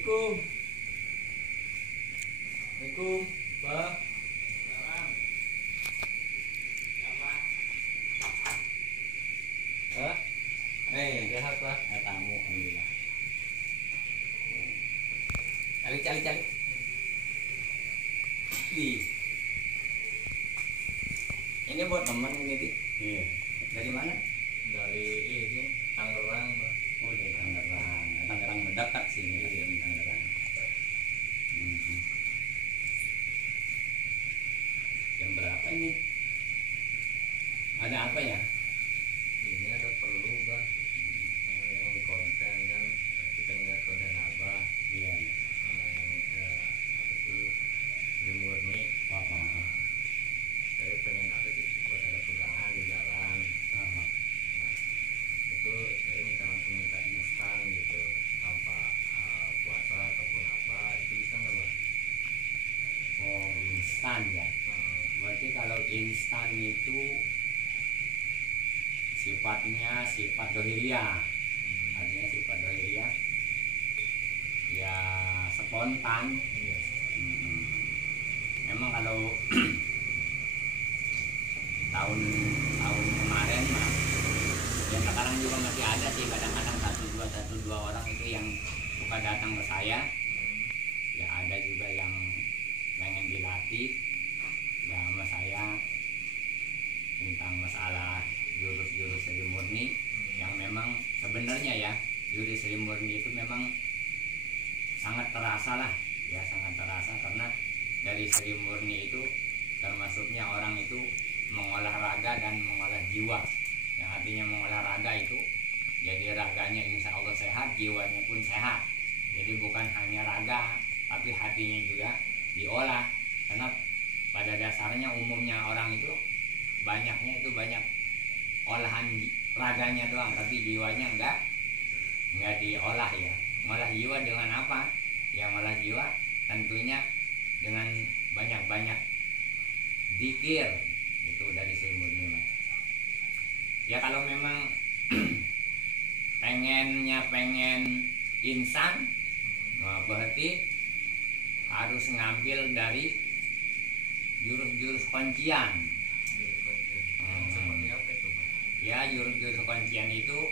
Assalamualaikum. Assalamualaikum, Mbak. Hah? Sehat, Pak. Tamu, alhamdulillah. Calik. Ini buat temen ini, Di. Iya. Dari mana? Dari ini Tangerang, Mbak. Oh, dari Tangerang. Tangerang mendekat sini, Iya. Tangerang. Jam berapa ini? Ada apa ya? Ini ada perlu, Mbak. Yang di konten kan kita ngeliat konten Abah. Iya. Yang apa tuh Murni. Apa? Saya pengen apa sih buat ada pegangan di jalan. Nah, itu saya minta instan gitu tanpa puasa ataupun apa, itu bisa nggak, Bang? Oh, instan ya. Berarti kalau instan itu sifatnya sifat dohiriyah. Artinya sifat dohiriyah ya spontan. Iya. Memang kalau tahun kemarin mah ya sekarang juga masih ada sih kadang-kadang satu dua orang itu yang suka datang ke saya. Ya ada juga yang pengen dilatih ya sama saya tentang masalah jurus-jurus Sri Murni yang memang sebenarnya ya jurus Sri Murni itu memang sangat terasa lah ya, sangat terasa karena dari Sri Murni itu termasuknya orang itu mengolah raga dan mengolah jiwa. Yang artinya mengolah raga itu jadi raganya insya Allah sehat, jiwanya pun sehat. Jadi bukan hanya raga tapi hatinya juga diolah, karena pada dasarnya umumnya orang itu banyaknya itu banyak olahan raganya doang tapi jiwanya enggak diolah ya. Ngolah jiwa dengan apa? Ya ngolah jiwa tentunya dengan banyak-banyak zikir itu dari Sri Murni. Ya kalau memang pengen instan, nah berarti harus ngambil dari jurus-jurus kuncian. Seperti apa itu, Bang? Ya jurus-jurus kuncian itu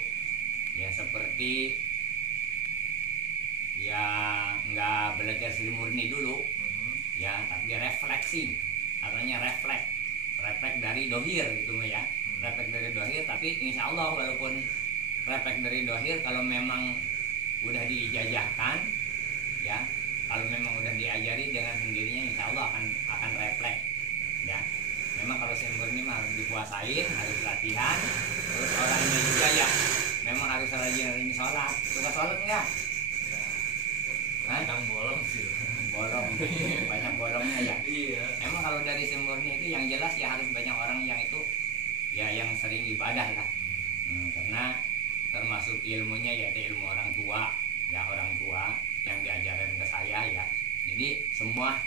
ya seperti ya nggak belajar Sri Murni dulu ya, tapi refleksi, artinya refleks dari dohir gitu ya, refleks dari dohir. Tapi insya Allah walaupun refleks dari dohir, kalau memang udah diijazahkan ya, kalau memang udah diajari dengan sendirinya insya Allah akan refleks ya. Memang kalau Sri Murni mah harus dipuasain, harus latihan, terus orangnya juga ya memang harus rajin sholat. Suka sholat enggak? Kadang bolong sih. Bolong, banyak bolongnya ya. Iya. Emang kalau dari Sri Murni itu yang jelas ya harus banyak orang yang itu ya yang sering ibadah lah. Karena termasuk ilmunya yaitu ilmu orang tua ya, orang tua yang diajarin ke saya ya. Jadi semua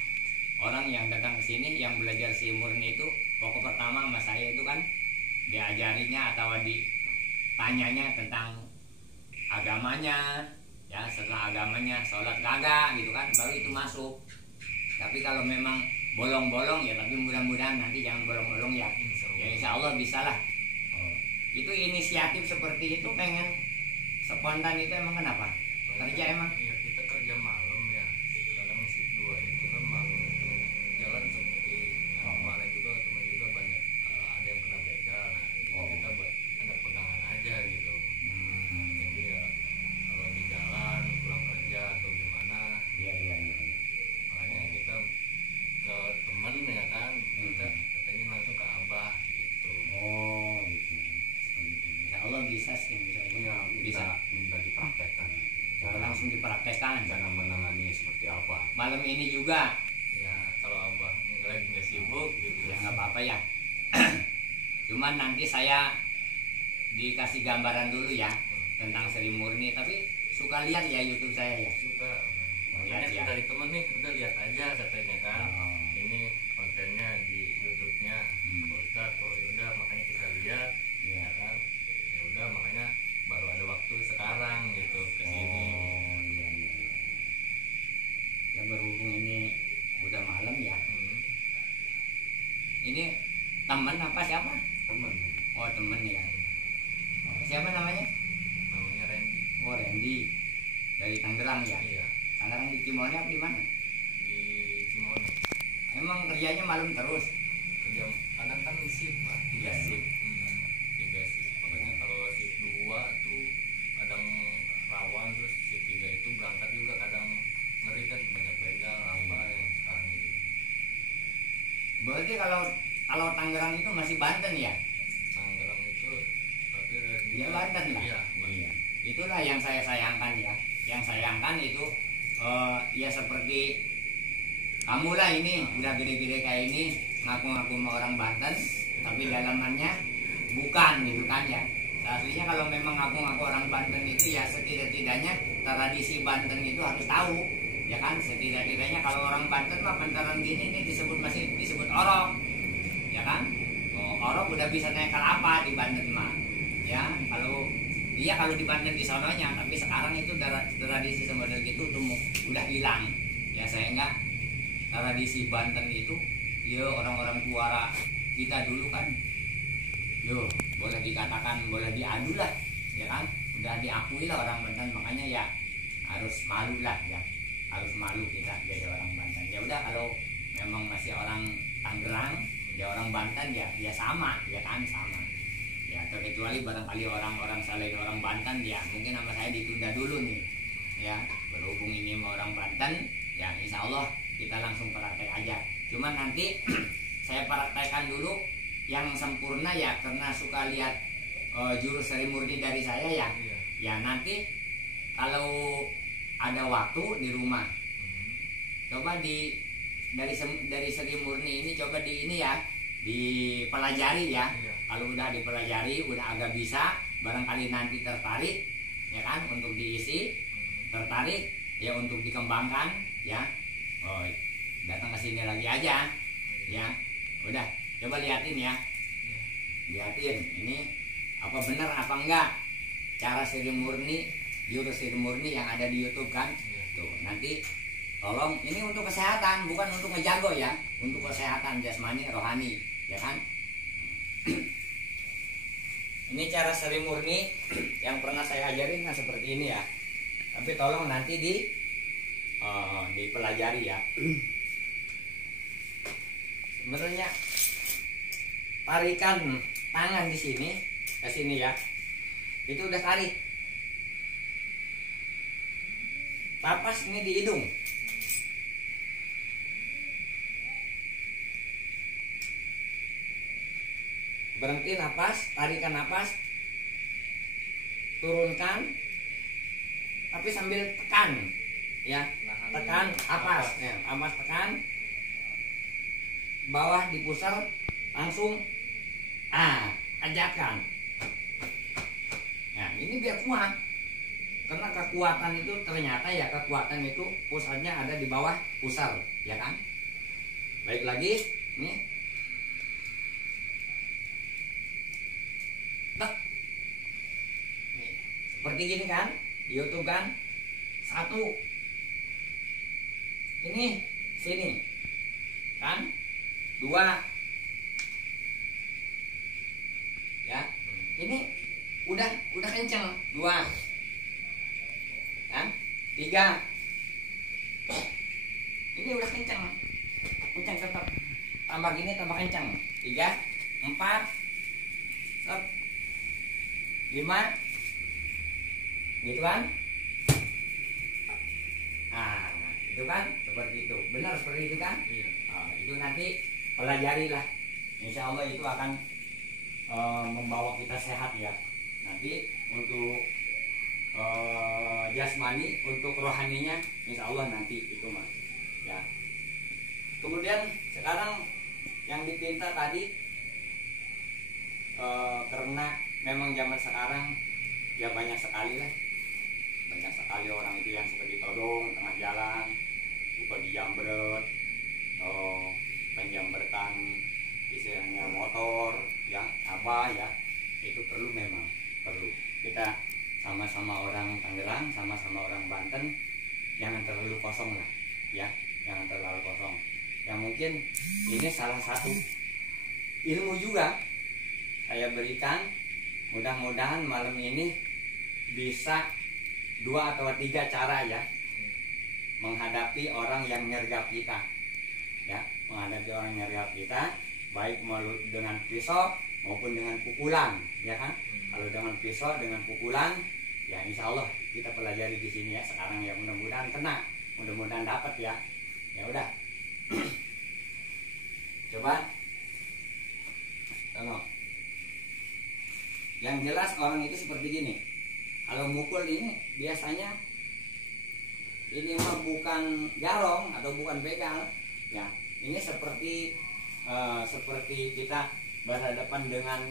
orang yang datang ke sini yang belajar Sri Murni itu pokok pertama sama saya itu kan diajarinya atau ditanyanya tentang agamanya ya. Setelah agamanya sholat kagak gitu kan baru itu masuk. Tapi kalau memang bolong-bolong ya, tapi mudah-mudahan nanti jangan bolong-bolong ya. Ya insya Allah bisa lah. Itu inisiatif seperti itu pengen spontan itu emang kenapa? Kerja emang? Iya, kita kerja malam ya. Kadang shift 2 itu kan malam itu jalan sepi. Nah, kemarin juga teman juga banyak ada yang kena begal. Nah, itu kita buat ada pegangan aja gitu. Jadi ya kalau di jalan pulang kerja atau gimana, Iya. makanya kita ke temen ya kan, kita katanya langsung ke Abah gitu. Oh gitu. Insya Allah bisa sih, insya Allah bisa. Minta dipraktekkan. Langsung dipraktekkan. Cara menangani seperti apa? Malam ini juga Ya kalau Abah lagi nggak sibuk gitu. ya nggak apa-apa ya. Cuman nanti saya dikasih gambaran dulu ya tentang Sri Murni. Tapi suka lihat ya YouTube saya ya. Suka. Lihat Makanya ya. dari temen nih udah lihat aja katanya kan. Oh. Ini kontennya di YouTube-nya Pak Ustadz. Oh yaudah makanya kita lihat Iya. ya kan. Ya udah makanya baru ada waktu sekarang gitu ke sini. Oh iya. Temen apa siapa? Temen. Oh temen ya. Oh, siapa namanya? namanya Randy. Oh Randy dari Tangerang ya. Iya, Tangerang di Cimory apa di mana? di Cimory. Emang kerjanya malam terus? Kerja kadang kan shift Pak, 3 Iya. shift. 3 shift. Makanya kalau shift 2 tuh kadang rawan, terus shift 3 itu berangkat juga kadang ngeri kan, banyak begal apa yang sekarang ini. Berarti kalau Tangerang itu masih Banten ya? Tangerang itu tapi Dia Banten lah. Iya, Iya. Itulah yang saya sayangkan ya. Yang sayangkan itu ya seperti kamu lah ini udah gede-gede kayak ini ngaku-ngaku sama orang Banten, tapi dalamannya bukan gitu kan ya. Seharusnya kalau memang ngaku-ngaku orang Banten itu ya setidak-tidaknya tradisi Banten itu harus tahu, ya kan. Setidak-tidaknya kalau orang Banten mah pantaran gini ini masih disebut orok, ya kan. Oh, orok udah bisa naik kelapa di Banten mah, ya. Kalau di Banten di sononya, tapi sekarang itu tradisi semodel gitu tuh udah hilang, ya. Sehingga tradisi Banten itu ya orang-orang tua kita dulu kan yo boleh dikatakan, boleh diadu lah, ya kan. Udah diakui lah orang Banten, makanya ya harus malu lah, ya harus malu kita jadi orang Banten. Ya udah, kalau memang masih orang Tangerang ya orang Banten ya sama, ya kan, sama ya. Terkecuali barangkali orang-orang selain orang Banten ya mungkin sama saya ditunda dulu nih ya. Berhubung ini sama orang Banten ya, insya Allah kita langsung praktek aja. Cuman nanti saya praktekkan dulu yang sempurna ya, karena suka lihat jurus Sri Murni dari saya ya. Iya. Ya nanti kalau ada waktu di rumah, coba dari Sri Murni ini coba dipelajari ya. Iya. Kalau udah dipelajari, udah agak bisa, barangkali nanti tertarik, ya kan, untuk diisi, tertarik ya untuk dikembangkan, ya. Oh, datang ke sini lagi aja, ya. Udah, coba liatin ya, liatin ini apa benar apa enggak cara Sri Murni, jurus Sri Murni yang ada di YouTube kan. Tuh, nanti tolong, ini untuk kesehatan, bukan untuk ngejago ya, untuk kesehatan jasmani rohani, ya kan. Ini cara Sri Murni yang pernah saya ajarin nah seperti ini ya. Tapi tolong nanti dipelajari ya. Sebenarnya tarikan tangan di sini, ke sini ya. Itu udah tarik. Tapas ini di hidung. Berhenti napas, tarikan napas, turunkan, tapi sambil tekan, ya, tekan apas, ya, apas tekan, bawah dipusar, langsung, ajakkan. Nah, ini biar kuat, karena kekuatan itu ternyata ya kekuatan itu pusatnya ada di bawah pusar, ya kan? Baik lagi, nih. Seperti gini kan, di YouTube kan, satu, ini sini, kan, dua, ya, ini udah kenceng, dua, kan, tiga, ini udah kenceng tetap, tambah gini tambah kenceng, tiga, empat, lima. Gitu kan? Nah, itu kan seperti itu. Benar seperti itu kan? Iya. Itu nanti pelajari lah. Insya Allah itu akan membawa kita sehat ya. Nanti untuk jasmani, untuk rohaninya, insya Allah nanti itu mas. Ya. Kemudian sekarang yang dipinta tadi karena memang zaman sekarang ya banyak sekali lah. Banyak sekali orang itu yang suka ditodong tengah jalan, suka dijambret, penjambretan istilahnya motor, ya apa ya, itu memang perlu. Kita sama-sama orang Tangerang, sama-sama orang Banten, jangan terlalu kosong lah, ya, jangan terlalu kosong. Yang mungkin ini salah satu ilmu juga saya berikan. Mudah-mudahan malam ini bisa 2 atau 3 cara ya menghadapi orang yang nyergap kita, ya, menghadapi orang nyergap kita, baik dengan pisau maupun dengan pukulan, ya kan? Kalau dengan pisau, dengan pukulan, ya insya Allah kita pelajari di sini ya sekarang ya, mudah-mudahan kena, mudah-mudahan dapat ya. Ya udah, coba, tengok. Yang jelas orang itu seperti gini. Kalau mukul ini biasanya ini mah bukan garong atau bukan begal, ya. Ini seperti kita berhadapan dengan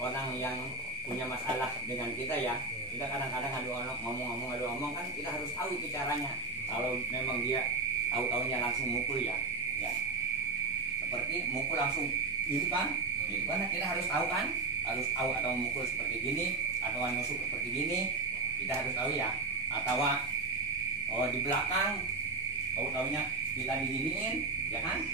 orang yang punya masalah dengan kita ya. Kita kadang-kadang adu omong kan kita harus tahu itu caranya. Kalau memang dia tahu-taunya langsung mukul ya, ya. Seperti mukul langsung gitu kan? Gitu kan kita harus tahu kan? Harus tahu atau mukul seperti gini atau nusuk seperti gini, kita harus tahu ya. Atau di belakang tahu-taunya kita diginiin, ya kan?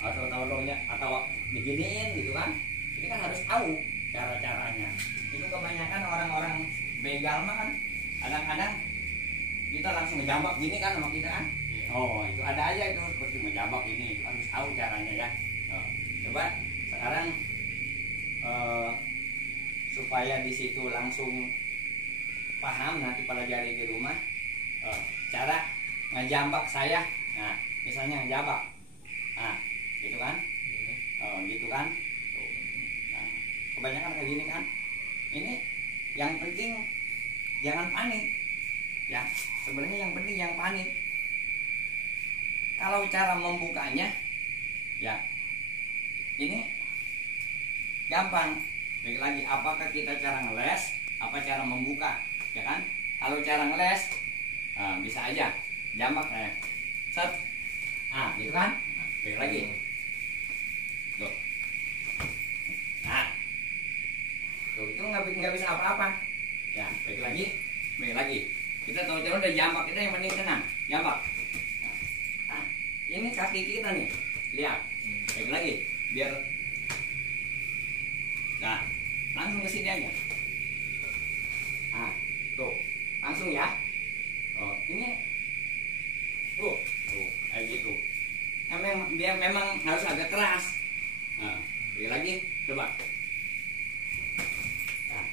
Atau tahu-taunya atau diginiin gitu kan? Ini kan harus tahu cara-caranya. Itu kebanyakan orang-orang begal mah kan kadang-kadang kita langsung ngejambak gini kan sama kita kan? Oh, itu ada aja itu seperti ngejambak ini, harus tahu caranya ya. Coba sekarang supaya di situ langsung paham, nanti pelajari di rumah cara ngejambak saya. Nah, misalnya ngejambak, nah, gitu kan? Gitu kan? Nah, kebanyakan kayak gini kan? Ini yang penting jangan panik, ya. Sebenarnya yang penting yang panik. Kalau cara membukanya, ya, ini gampang. Lagi apakah kita cara ngeles, apa cara membuka, ya kan? Kalau cara ngeles, bisa aja jambak kayak set, gitu kan? Lagi, tuh, nah, tuh itu nggak bisa apa-apa, ya. Lagi, kita tahu cara udah jambak, kita yang penting tenang, jambak. Nah, ini kaki kita nih, lihat, lagi, biar. Nah, langsung ke sini aja. Tuh, langsung ya. Ini tuh, kayak gitu. Dia memang harus agak keras. Lagi, coba. Nah,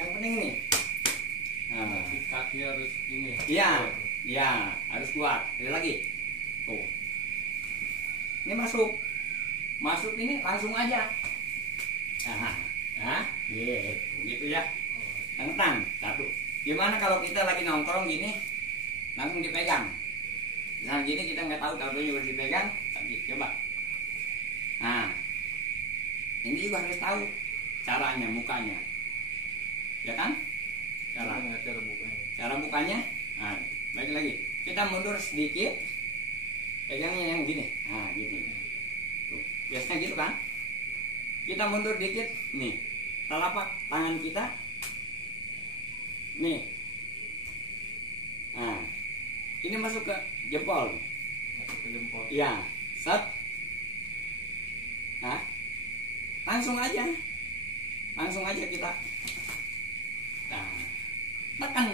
yang penting ini. Kaki harus ini. Iya, harus kuat. Lagi. Tuh. Ini masuk ini langsung aja. Gitu ya. Tentang satu. Gimana kalau kita lagi nongkrong gini, langsung dipegang. Misalnya gini kita nggak tahu juga dipegang, coba. Nah, ini juga harus tahu caranya, mukanya, ya kan? Cara bukanya. Nah, lagi. Kita mundur sedikit, pegangnya yang gini. Nah, gini. Tuh, biasanya gitu kan? Kita mundur dikit, nih, telapak tangan kita, nih, nah, ini masuk ke jempol, iya, set, nah, langsung aja kita, nah, tekan,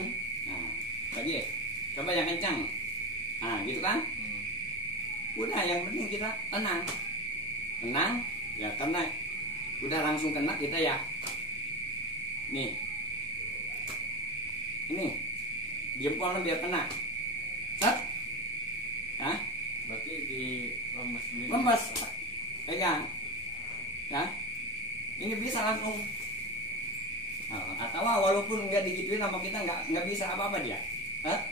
nah, lagi, coba yang kencang, nah, gitu kan, udah, yang penting kita tenang, ya karena udah langsung kena kita ya. Nih. Ini. Jempolnya biar kena. Set. Hah? Berarti di lemes. Pegang. Ya. Ini bisa langsung. Atau walaupun nggak digituin sama kita nggak bisa apa-apa dia. Hah?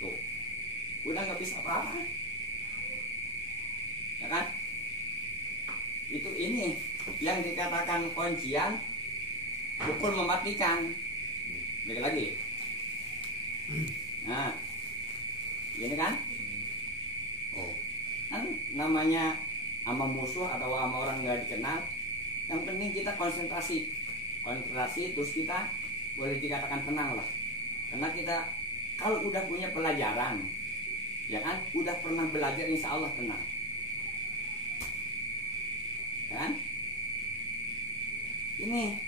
Tuh. Udah nggak bisa apa-apa. Ya kan? Itu ini yang dikatakan kuncian pukul mematikan. Lagi. Nah, ini kan? Kan namanya sama musuh atau sama orang nggak dikenal. Yang penting kita konsentrasi terus kita boleh dikatakan tenang lah. Karena kita kalau udah punya pelajaran, ya kan? Udah pernah belajar, insya Allah tenang. kan? Ini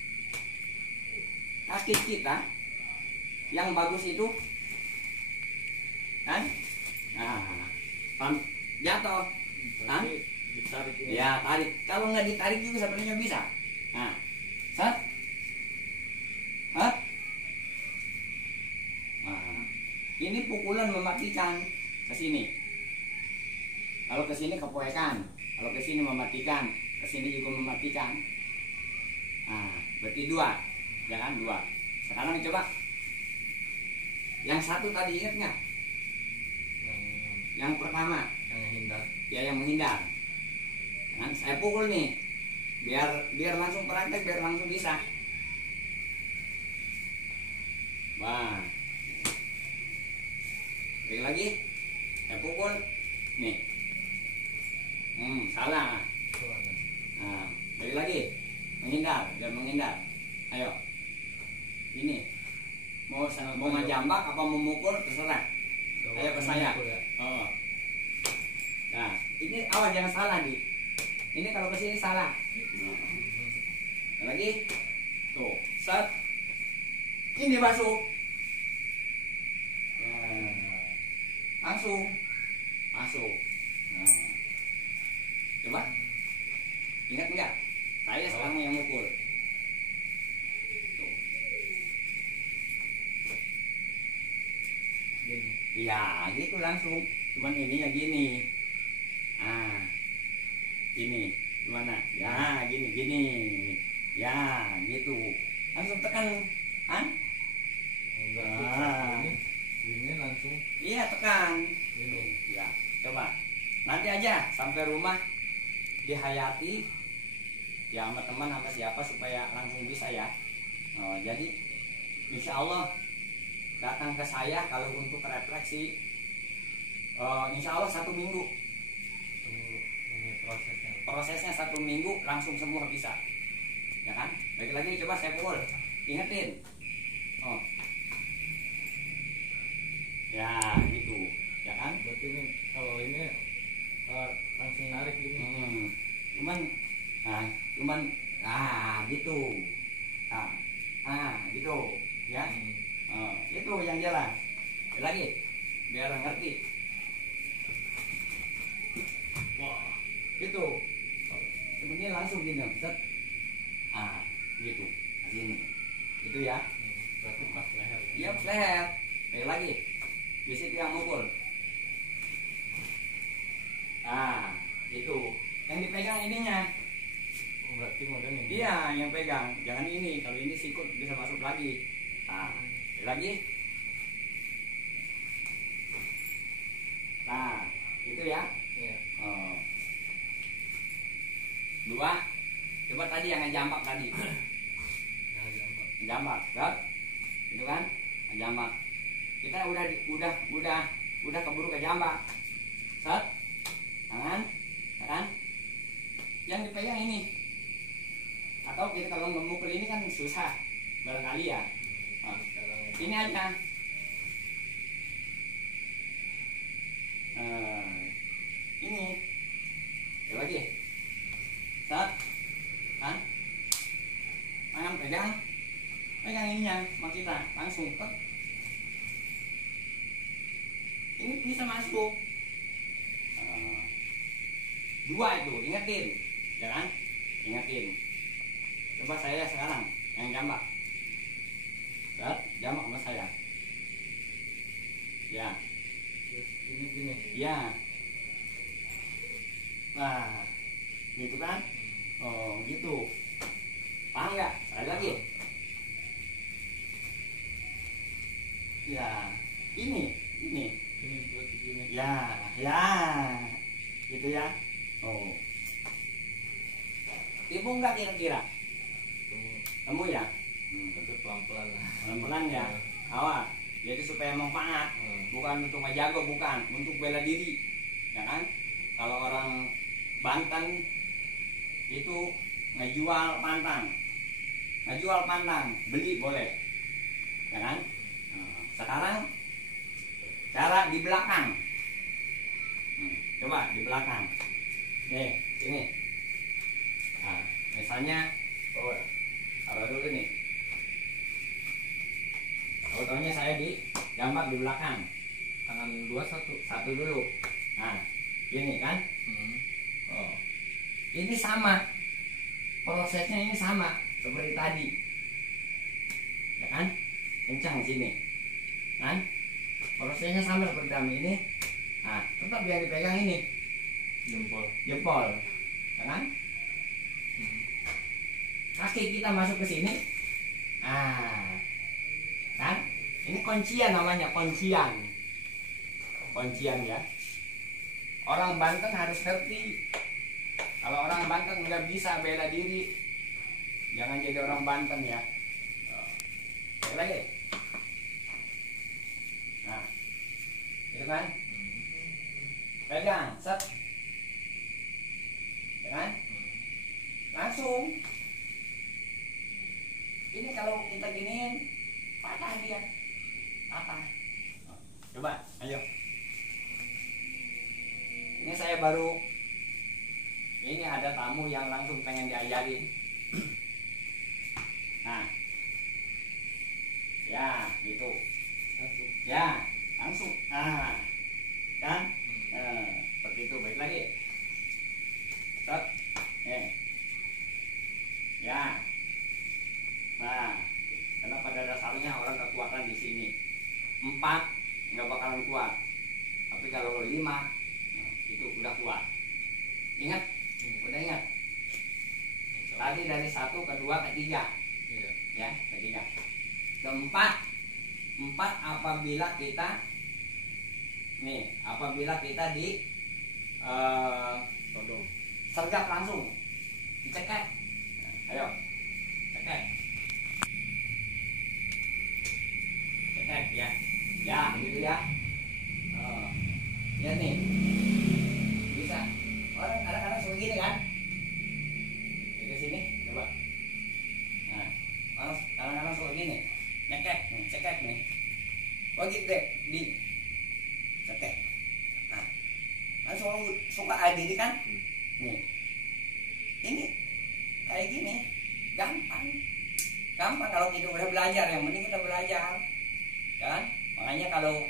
kaki kita yang bagus itu, kan? Nah, jatuh, kan? Ditarik ini. Ya tarik. Kalau nggak ditarik juga sebenarnya bisa. Nah, set, nah, ini pukulan mematikan ke sini. Kalau ke sini kepoekan, kalau ke sini mematikan, ke sini juga mematikan. Nah, berarti 2, ya kan 2. Sekarang coba. Yang satu tadi ingat nggak? Yang pertama, Yang hindar. ya yang menghindar. Kan saya pukul nih, biar langsung praktek, biar langsung bisa. Wah, lagi, saya pukul, nih, salah. Nah, lagi, menghindar, biar menghindar. Ayo, ini, mau ngejambak apa memukul terserah. Ayo ke saya. Oh. Nah, ini awas jangan salah di. Ini kalau ke sini salah. Lagi, tuh, set, ini masuk, langsung masuk. Nah. Coba, ingat enggak? Saya sekarang yang mukul. Tuh. Iya, gitu langsung. Cuman ininya gini. Ah, gini, gimana? Ya, gini. Ya, gitu. Langsung tekan, kan? Ini langsung Iya, tekan. ini. Ya, coba. Nanti aja sampai rumah dihayati ya sama teman sama siapa supaya langsung bisa ya. Jadi insya Allah datang ke saya kalau untuk refleksi insya Allah 1 minggu. Ini Prosesnya 1 minggu langsung semua bisa, ya kan? Lagi-lagi coba saya pukul, ingetin. Ya gitu, ya kan? Berarti ini kalau ini langsung narik gini. Cuman gitu, gitu, ya. Itu yang jelas. Lagi, biar ngerti. Wah, Gitu. Sebenarnya langsung gini, set. Gitu. Gini. Itu ya. berarti pas leher. Iya, leher. Lagi. Di situ yang mukul. Itu. Yang dipegang ininya. Berarti modern ini. Iya, yang pegang. Jangan ini. Kalau ini sikut bisa masuk lagi. Lagi. Itu ya. Iya. 2. Coba tadi yang ngejambak tadi. Jangan jambak. Jambak, kan? Itu kan? Jambak. Kita udah keburu ke jambak. Set. Tangan, kan? Yang dipegang ini. Atau kita kalau memukul ini kan susah. Barangkali ya. Ini aja. Ini. Lagi. Set. Kan? Tangan pegang ininya sama kita langsung tek. Ini bisa masuk. 2 itu ingetin, ya kan? Ingetin. Coba saya sekarang yang jambak. Jambak sama saya. Ya. Terus ini gini. Ya. Nah, gitu kan? Gitu. Paham nggak? Sekali lagi. Ya, ini. Ini berarti gini. Ya, gitu ya. Tipu nggak kira-kira? Temu ya? Tapi pelan-pelan lah. Pelan-pelan ya. Awas. Jadi supaya manfaat, bukan untuk ngejago, bukan untuk bela diri, ya kan? Kalau orang Banten itu ngejual pantang, beli boleh, ya kan? Sekarang cara di belakang, coba di belakang, nih, sini, Nah, misalnya, taruh dulu nih. Tahu-taunya saya di jambak di belakang. Tangan 2 1. Satu dulu. Nah, gini kan? Hmm. Oh. Ini sama. Prosesnya ini sama seperti tadi. Ya kan? Kencang sini. Kan? Prosesnya sama seperti tadi ini. Nah, tetap yang dipegang ini Jempol. ya kan? Kaki kita masuk ke sini. Nah, kan? Ini kuncian namanya, kuncian ya. Orang Banten harus ngerti. Kalau orang Banten nggak bisa bela diri, jangan jadi orang Banten ya. Sekali lagi. Nah, itu kan? Pegang, set. Ya kan? Langsung. Ini kalau kita giniin, patah dia. Patah. Coba, ayo. Ini saya baru, ini ada tamu yang langsung pengen diajarin. Nah, ya gitu. Ya, langsung. Nah, kan? Seperti itu. Baik lagi. Set. Ya. Nah, karena pada dasarnya orang kekuatan di sini 4 nggak bakalan kuat, tapi kalau 5 itu udah kuat. Ingat, udah ingat. Tadi dari 1 ke 2 ke 3, Iya. ya, ke 3. Keempat, apabila kita di Todong. sergap langsung, dicekek. Nah, ayo, cekek. Ya, ya gitu ya. Ya nih, bisa. Orang kadang-kadang suka gini kan? Di sini, coba. Nah, orang kadang-kadang suka gini, nyekek, nih, cekek nih. Begitu deh, di cekek. Nah, langsung suka gini kan? Nih, ini kayak gini, gampang kalau kita udah belajar. Yang penting kita belajar. Kan? Makanya kalau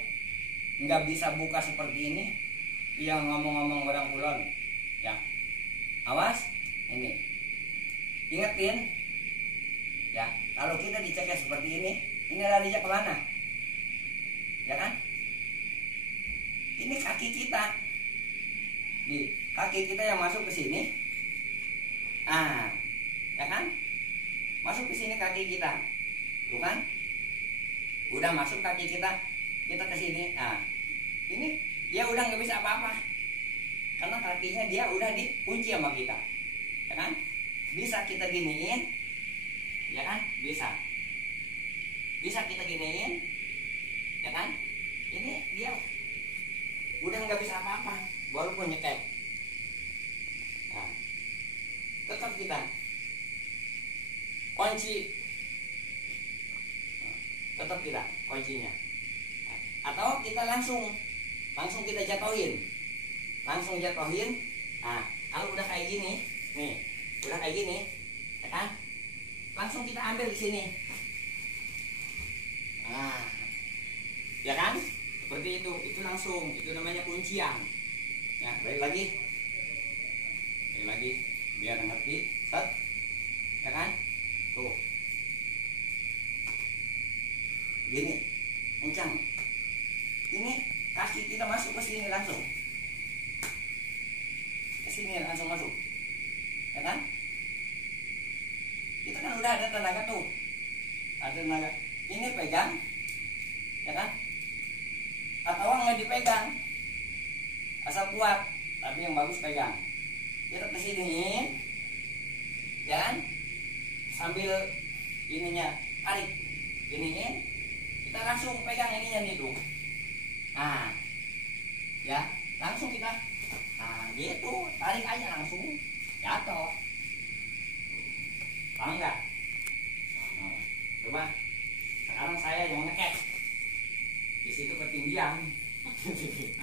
nggak bisa buka seperti ini, yang ngomong-ngomong orang Kulon, ya awas ini, ingetin, ya kalau kita dicekek seperti ini larinya kemana? Ya kan? Ini kaki kita, di kaki kita yang masuk ke sini, ya kan? Masuk ke sini kaki kita, tuh kan? Udah masuk kaki kita ke sini. Nah, ini dia udah nggak bisa apa-apa, karena kakinya dia udah dikunci sama kita, ya kan? Bisa kita giniin, ya kan? Bisa kita giniin, ya kan? Ini dia udah nggak bisa apa-apa, walaupun nyekek. Nah, tetap kita kunci. Tetap kita kuncinya, atau kita langsung kita jatuhin. Nah, kalau udah kayak gini nih, ya kan, langsung kita ambil di sini. Nah, ya kan, seperti itu langsung, itu namanya kuncian. Ya, balik lagi biar ngerti. Set, ya kan, tuh gini, kencang. Ini kaki kita masuk ke sini langsung. Ke sini langsung masuk. Ya kan? Kita kan udah ada tenaga tuh. Ada tenaga. Ini pegang. Ya kan? Atau nggak dipegang. Asal kuat, tapi yang bagus pegang. Kita ke sini. Ya kan? Sambil ininya tarik. Iniin. Kita langsung pegang ininya nih tuh. Nah, ya langsung kita, gitu, tarik aja langsung jatuh. Paham nggak? Coba sekarang saya yang ngekek di situ ketinggian.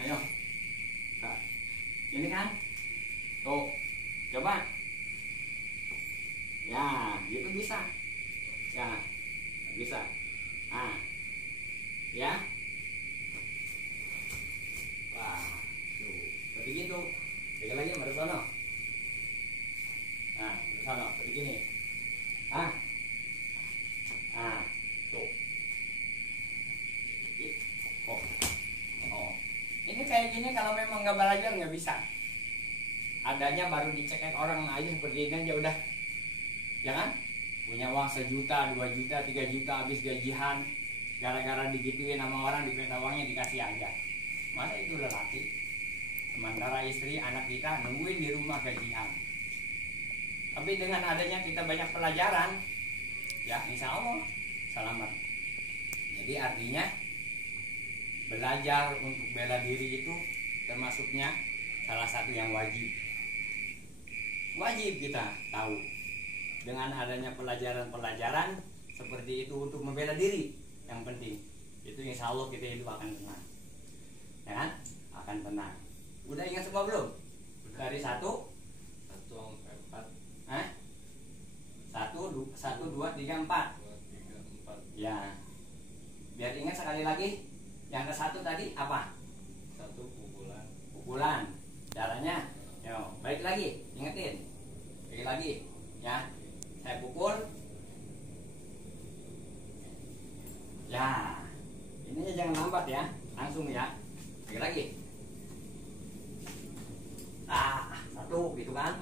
Ayo, nah, ini kan, tuh, coba Ya, gitu bisa. Ya, bisa. Ah, ya. Wah, tuh. Seperti gitu. Pegang lagi baru sono. Nah, baru sono. Seperti gini. Ah. Ah, tuh. Oh. Oh. Ini kayak gini kalau memang nggak belajar nggak bisa. Adanya baru dicekek orang aja seperti ini aja udah. Ya kan? Punya uang 1 juta, 2 juta, 3 juta habis gajian. Gara-gara digituin sama orang dipinta uangnya dikasih aja. Masa itu lelaki? Sementara istri anak kita nungguin di rumah gajian. Tapi dengan adanya kita banyak pelajaran, ya insya Allah selamat. Jadi artinya belajar untuk bela diri itu termasuknya salah satu yang wajib. Wajib kita tahu. Dengan adanya pelajaran-pelajaran seperti itu untuk membela diri yang penting. Itu insya Allah kita hidup akan tenang. Ya kan? Akan tenang. Udah ingat semua belum? Dari 1 sampai 4. Hah? 1, 2, 3, 4. 2, 3, 4. Ya. Biar ingat sekali lagi. Yang ke 1 tadi apa? 1 pukulan. Pukulan. Caranya, yo, balik lagi, ingetin. Balik lagi, ya. Saya pukul. Ya. Ini jangan lambat ya. Langsung ya. Balik lagi. Ah, 1 gitu kan.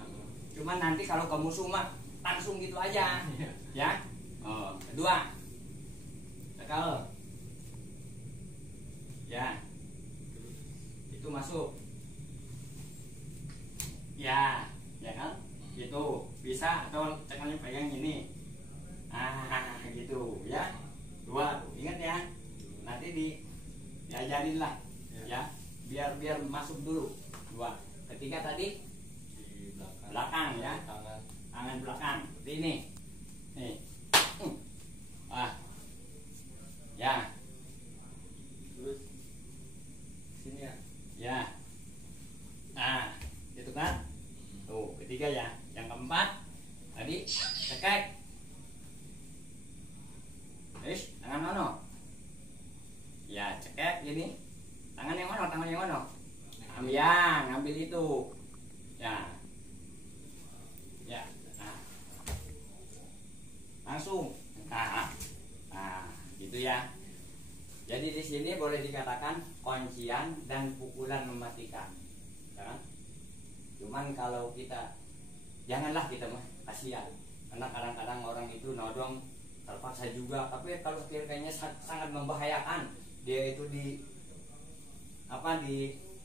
Cuman nanti kalau ke musuh mah langsung gitu aja. Ya. Oh, 2. Tekal. Ya. Itu masuk. Ya, ya kan? Gitu. Bisa atau cekalnya pegang ini. Ah, gitu ya. 2 tuh. Ingat ya. Nanti diajarin lah. Ya. Biar masuk dulu. 2. Ketiga tadi Di belakang ya. tangan. Tangan belakang. Seperti ini. Nih. Ah. Ya. Terus sini ya. Ya. Nah, itu kan? Tuh, ketiga ya. Yang keempat tadi cekek. Terus tangan mana? Ya, cekek ini. Tangan yang mana? Tangan yang mana? Ya, ngambil itu. Ya. Ya. Nah. Langsung. Nah. Nah, gitu ya. Jadi di sini boleh dikatakan kuncian dan pukulan mematikan. Ya kan? Cuman kalau kita janganlah kita mah kasihan. Karena kadang-kadang orang itu nodong terpaksa juga, tapi kalau kayaknya sangat membahayakan. Dia itu di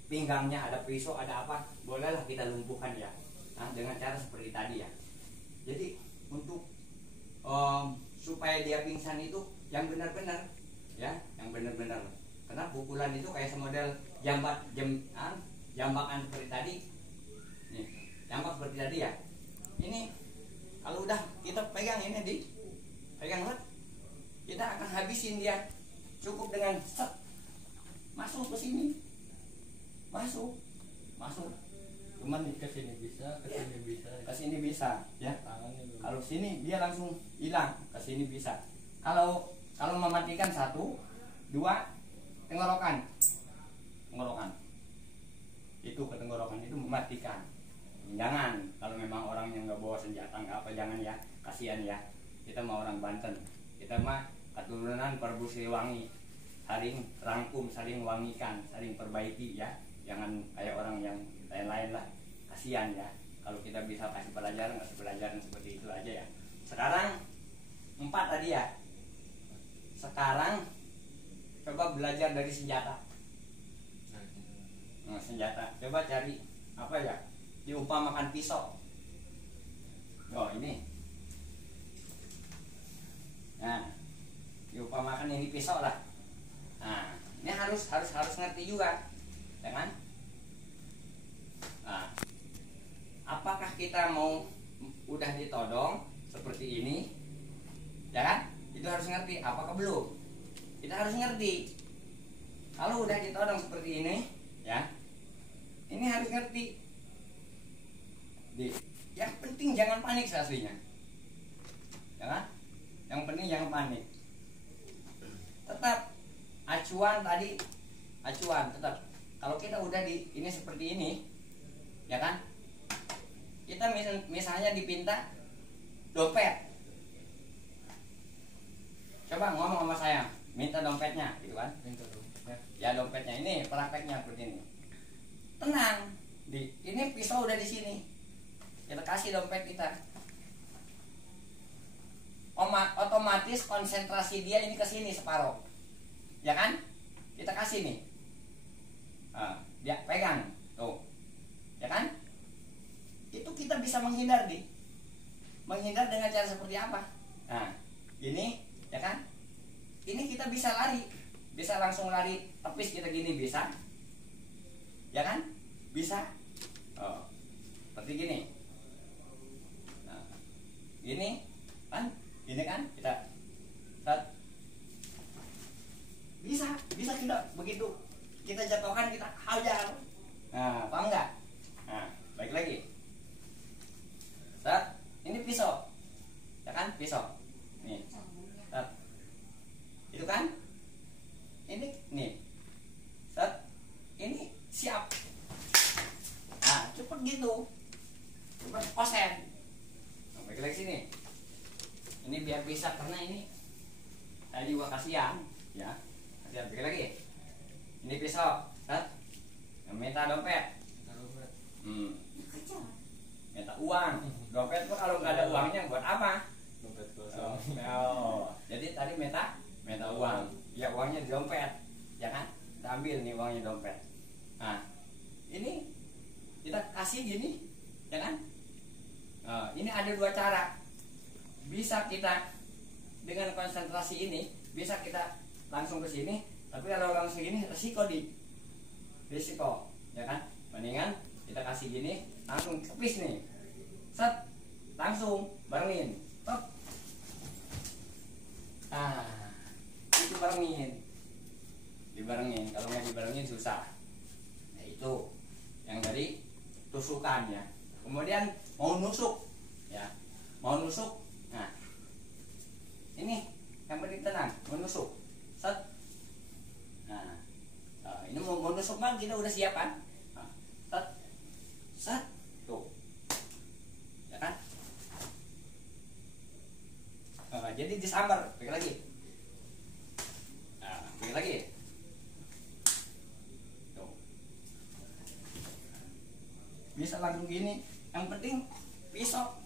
pinggangnya ada pisau, ada apa, bolehlah kita lumpuhkan ya. Nah, dengan cara seperti tadi ya. Jadi untuk supaya dia pingsan itu yang benar-benar ya, yang benar-benar. Karena pukulan itu kayak semodel jambakan seperti tadi. Nih, jambak seperti tadi ya. Ini kalau udah kita pegang ini pegang banget, kita akan habisin dia. Cukup dengan set masuk ke sini. Masuk. Cuman Ke sini bisa, ke sini bisa. ke sini bisa ya. Tangannya dulu. Kalau sini dia langsung hilang, ke sini bisa. Kalau mematikan 1, 2 tenggorokan. Itu ke tenggorokan itu mematikan. Jangan kalau memang orang yang nggak bawa senjata nggak apa, jangan ya, kasihan ya. Kita mah orang Banten, kita mah keturunan Prabu Siliwangi, saling rangkum, saling wangikan, saling perbaiki ya. Jangan kayak orang yang lain-lain lah, kasihan ya. Kalau kita bisa kasih pelajaran seperti itu aja ya. Sekarang 4 tadi ya. Sekarang coba belajar dari senjata. Nah, senjata. Coba cari apa ya? Diumpamakan pisau. Oh, ini. Nah, diumpamakan ini pisau lah. Nah, ini harus ngerti juga. Ya kan? Nah, apakah kita mau udah ditodong seperti ini? Ya kan? Itu harus ngerti. Apakah belum? Kita harus ngerti. Kalau udah ditodong seperti ini, ya, ini harus ngerti. Yang penting jangan panik aslinya. ya kan? Yang penting jangan panik. Tetap acuan tadi, acuan tetap. Kalau kita udah di ini seperti ini, ya kan? Kita misalnya dipinta dompet. Coba ngomong sama saya, minta dompetnya, gitu kan? Ya dompetnya ini, prakteknya seperti ini. Tenang, ini pisau udah di sini. Kita kasih dompet kita. Otomatis konsentrasi dia ini ke sini separuh, ya kan? Kita kasih nih, dia pegang, tuh, ya kan? Itu kita bisa menghindar menghindar dengan cara seperti apa? Nah, ini, ya kan? Ini kita bisa lari, bisa langsung lari tepis kita gini bisa, ya kan? Bisa, seperti gini. Nah, gini kan? Ini kan kita bisa kita begitu kita jatuhkan kita hajar. Nah, paham nggak? Nah, baik lagi. Ini pisau, ya kan? Pisau. Nih, itu kan? Ini nih, ini siap. Nah, cepet gitu, cepet kosen. Nah, baik lagi sini. Ini biar bisa karena ini tadi gua kasihan, ya. Kasihan pikir lagi. Ini pisau, minta dompet. Minta uang. Dompet gua kalau nggak ada uangnya buat apa? Dompet kosong. Jadi tadi minta uang. Ya uangnya di dompet, ya kan? Kita ambil nih uangnya dompet. Nah, ini kita kasih gini, ya kan? Ini ada dua cara. Bisa kita dengan konsentrasi ini bisa kita langsung ke sini, tapi kalau langsung gini risiko ya kan? Mendingan kita kasih gini langsung kepis nih, set, langsung barengin, top. Itu dibarengin. Kalau nggak dibarengin susah. Nah, itu yang dari tusukan ya. Kemudian mau nusuk, ya, mau nusuk. Nah, ini yang penting tenang, menusuk, set. Nah, ini mau nusuk kan kita udah siap kan? Set, set, tuh, ya kan? Jadi disambar, pegang lagi. Nah, pegang lagi. Tuh, bisa langsung gini. Yang penting pisau.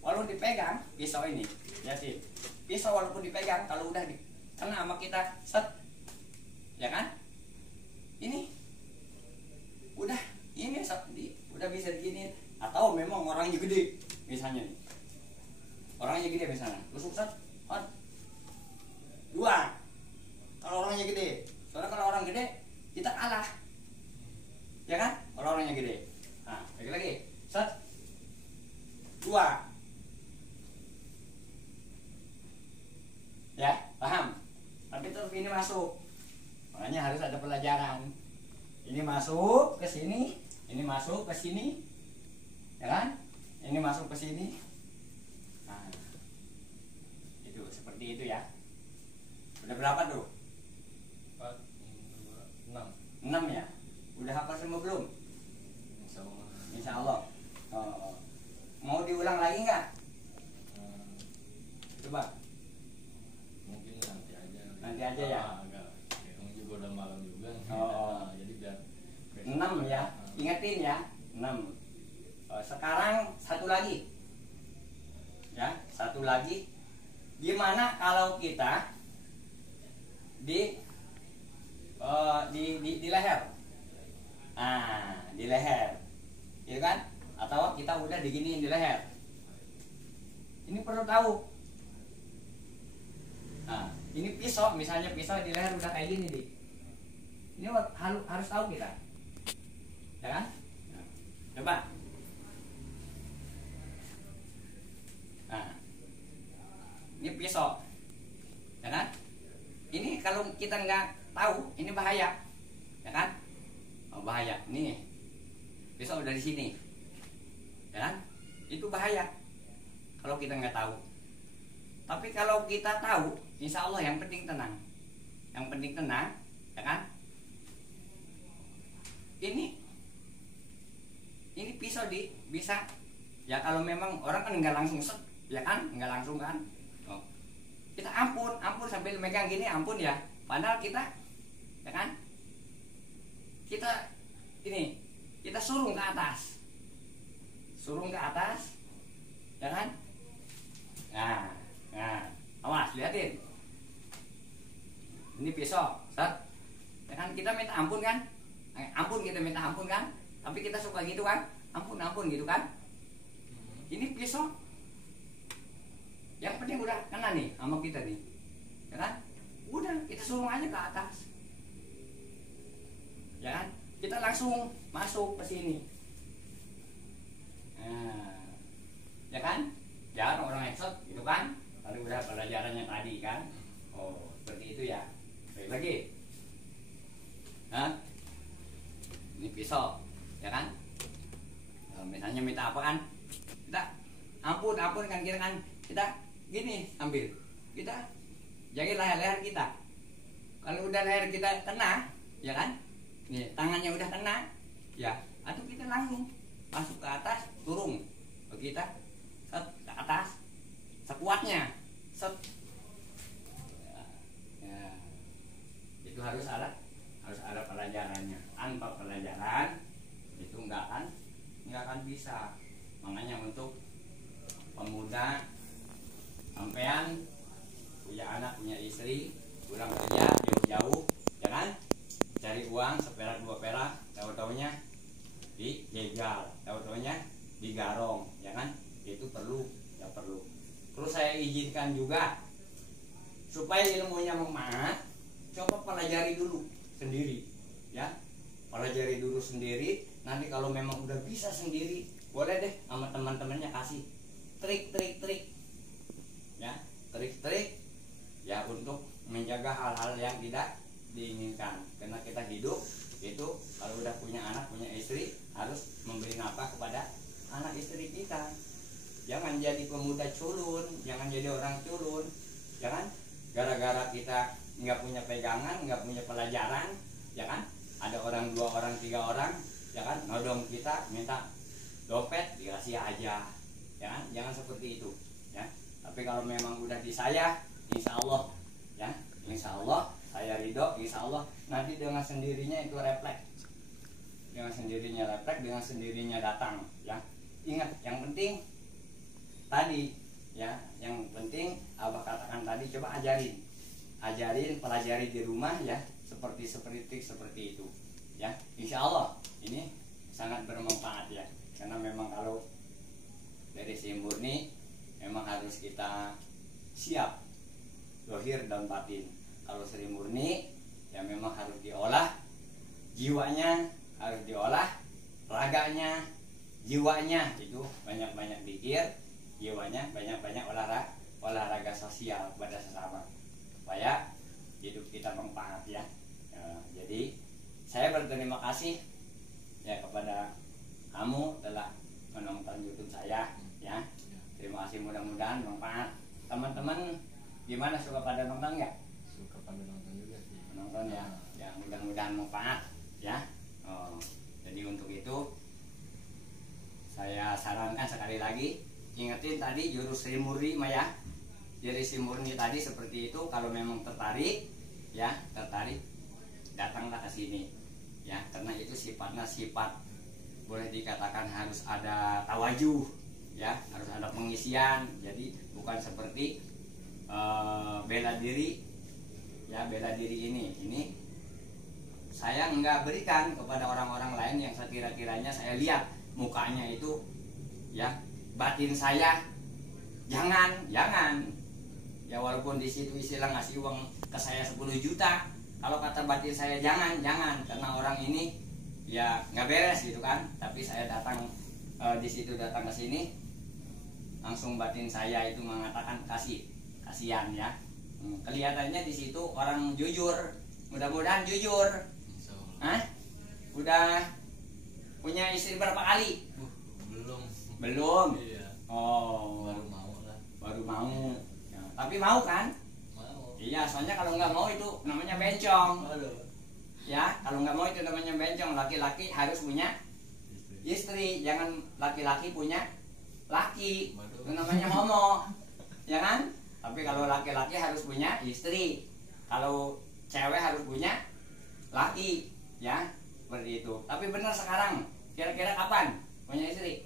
Walaupun dipegang pisau ini, ya sih, pisau walaupun dipegang kalau udah kena sama kita, set, ya kan? Ini udah udah bisa begini. Atau memang orangnya gede, misalnya nih, orangnya gede misalnya, tusuk set, dua. Kalau orangnya gede, soalnya kalau orang gede kita kalah, ya kan? Kalau orangnya gede, nah lagi, set, dua. Ya, paham? Tapi tetap ini masuk. Makanya harus ada pelajaran. Ini masuk ke sini, ini masuk ke sini. Ya kan? Ini masuk ke sini. Nah, itu seperti itu ya. Udah berapa tuh? 4, 5, 6. 6 ya? Udah hafal semua belum? Insya Allah. Mau diulang lagi nggak? Coba. Nanti aja ya. Agak juga udah malam juga. Jadi biar 6 ya. Ingetin ya. 6. Sekarang satu lagi. Ya, satu lagi. Gimana kalau kita di leher? Nah, di leher. Gitu kan? Atau kita udah diginiin di leher. Ini perlu tahu. Nah, ini pisau, misalnya pisau di leher udah kayak gini nih. Ini harus tahu kita, ya kan? Nah, coba. Nah, ini pisau, ya kan? Ini kalau kita nggak tahu, ini bahaya, ya kan? Bahaya. Nih, pisau udah di sini, ya kan? Itu bahaya kalau kita nggak tahu. Tapi kalau kita tahu, insya Allah yang penting tenang. Yang penting tenang, ya kan? Ini pisau bisa. Ya kalau memang orang kan nggak langsung set, ya kan? Nggak langsung kan? Oh. Kita ampun sambil megang gini ampun ya. Padahal kita, ya kan? Kita surung ke atas, ya kan? Nah, awas liatin. Ini pisau, set. Ya kan kita minta ampun kan? Kita minta ampun kan? Tapi kita suka gitu kan? Ampun gitu kan? Ini pisau. Yang penting udah kena nih sama kita nih, ya kan? Udah kita surung aja ke atas, ya kan? Kita langsung masuk ke sini, ya kan? Jangan orang headshot gitu kan? Kalau udah pelajarannya tadi kan? Oh seperti itu ya. Baik lagi, ini pisau, ya kan? Misalnya minta apa kan? Kita ampun kan kira kan? Kita gini ambil, kita jaga leher kita. Kalau udah leher kita kena, ya kan? Nih tangannya udah kena, ya. Atau kita langsung masuk ke atas, turun. Kita set ke atas, sekuatnya, set. Ya. Itu harus ada pelajarannya. Tanpa pelajaran itu nggak akan bisa. Makanya untuk pemuda sampean punya anak, punya istri, pulang kerja jauh-jauh, jangan cari uang seperak dua perak, tahu-taunya dijegal, tahu-taunya digarong, ya kan? Itu perlu. Terus saya izinkan juga supaya ilmunya bermanfaat, coba pelajari dulu sendiri, ya. Pelajari dulu sendiri. Nanti kalau memang udah bisa sendiri, boleh deh sama teman-temannya kasih trik-trik, ya, trik-trik, ya untuk menjaga hal-hal yang tidak diinginkan. Karena kita hidup itu kalau udah punya anak, punya istri, harus memberi nafkah kepada anak istri kita. Jangan jadi pemuda culun, jangan jadi orang culun, jangan gara-gara kita nggak punya pegangan, nggak punya pelajaran, ya kan? Ada orang, 2 orang, 3 orang, ya kan? Nodong kita, minta dompet, dikasih aja, ya kan? Jangan seperti itu, ya. Tapi kalau memang udah di saya, insya Allah, ya, insya Allah saya ridho, insya Allah nanti dengan sendirinya itu refleks, dengan sendirinya datang, ya. Ingat, yang penting tadi, ya, yang penting abah katakan tadi, coba ajarin, pelajari di rumah, ya, seperti itu, ya. Insya Allah ini sangat bermanfaat, ya. Karena memang kalau dari si murni memang harus kita siap zahir dan batin. Kalau Sri Murni ya memang harus diolah, jiwanya harus diolah, raganya, jiwanya itu banyak-banyak pikir, jiwanya banyak-banyak olahraga sosial pada sesama supaya hidup kita bermanfaat, ya. Jadi saya berterima kasih, ya, kepada kamu telah menonton YouTube saya, ya. Terima kasih, mudah-mudahan bermanfaat. Teman-teman gimana, suka pada nonton nggak? Suka pada nonton juga sih. Nonton, ya. Ya, mudah-mudahan manfaat, ya. Jadi untuk itu saya sarankan sekali lagi, ingetin tadi jurus Sri Murni, Maya. Jadi Sri Murni tadi seperti itu. Kalau memang tertarik, ya, datanglah ke sini, ya. Karena itu sifatnya sifat boleh dikatakan harus ada tawajuh, ya, harus ada pengisian. Jadi bukan seperti bela diri, ya, bela diri ini saya nggak berikan kepada orang-orang lain yang sekira-kiranya saya lihat mukanya itu, ya, batin saya jangan, ya, walaupun di situ istilah ngasih uang ke saya 10 juta, kalau kata batin saya jangan, karena orang ini ya nggak beres gitu kan. Tapi saya datang di situ, datang ke sini, langsung batin saya itu mengatakan kasihan, ya. Kelihatannya di situ orang jujur, mudah-mudahan jujur. Udah punya istri berapa kali? Belum. Belum. Iya. Oh, Baru mau lah. baru mau. Ya, Tapi mau kan? Mau. Iya, soalnya kalau nggak mau itu namanya bencong. Aduh. Ya, kalau nggak mau itu namanya bencong. Laki-laki harus punya istri, jangan laki-laki punya laki. Waduh. Itu namanya homo. Ya kan? Tapi kalau laki-laki harus punya istri. Kalau cewek harus punya laki, ya. Seperti itu. Tapi benar sekarang, kira-kira kapan punya istri?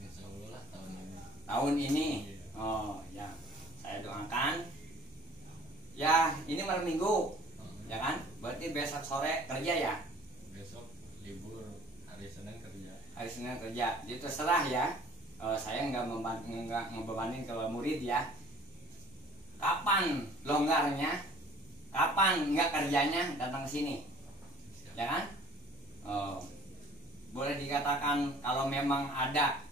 Insya Allah lah tahun ini. Tahun ini. Iya. Oh, ya. Saya doakan. Ya, ini malam Minggu, ya kan? Berarti besok sore kerja ya? Besok libur, hari Senin kerja. Hari Senin kerja. Jadi terserah ya. Saya nggak ngebebanin ke murid ya. Kapan longgarnya? Kapan nggak kerjanya datang ke sini? Ya kan? Boleh dikatakan kalau memang ada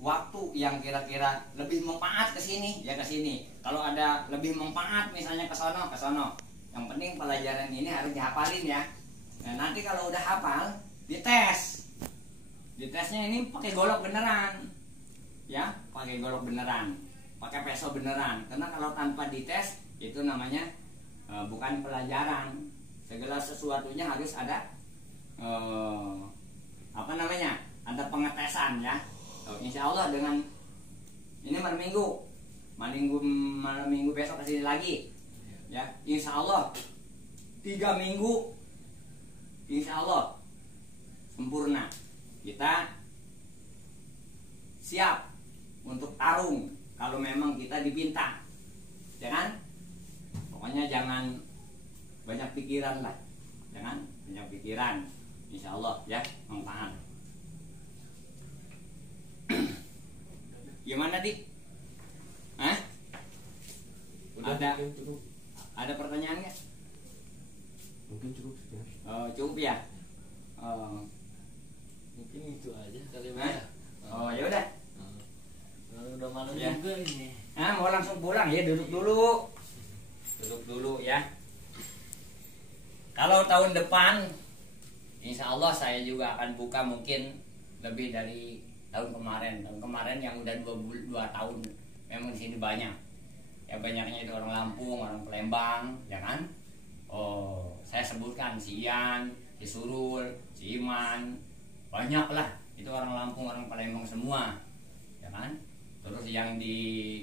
waktu yang kira-kira lebih manfaat ke sini, ya ke sini. Kalau ada lebih manfaat misalnya ke sono, ke sono. Yang penting pelajaran ini harus dihafalin ya. Nah, nanti kalau udah hafal, dites. Ditesnya ini pakai golok beneran. Ya, pakai golok beneran. Pakai peso beneran. Karena kalau tanpa dites itu namanya bukan pelajaran. Segala sesuatunya harus ada apa namanya? Ada pengetesan ya. Insya Allah dengan ini malam minggu besok kesini lagi ya, insya Allah 3 minggu insya Allah sempurna, kita siap untuk tarung kalau memang kita dipinta, jangan pokoknya jangan banyak pikiran lah, jangan banyak pikiran, insya Allah ya manfaat. Gimana Dik? Hah? Ada pertanyaan nggak? Mungkin cukup ya. Cukup ya. Mungkin itu aja kali Hah? ya. Ya udah. Udah malam Ya. juga ini. Mau langsung pulang ya, duduk dulu ya. Kalau tahun depan, insya Allah saya juga akan buka mungkin lebih dari tahun kemarin yang udah 2 tahun memang di sini banyak ya, banyaknya itu orang Lampung, orang Palembang ya kan. Saya sebutkan si Ian, si Surul, si Iman, banyak lah itu orang Lampung, orang Palembang semua ya kan. Terus yang di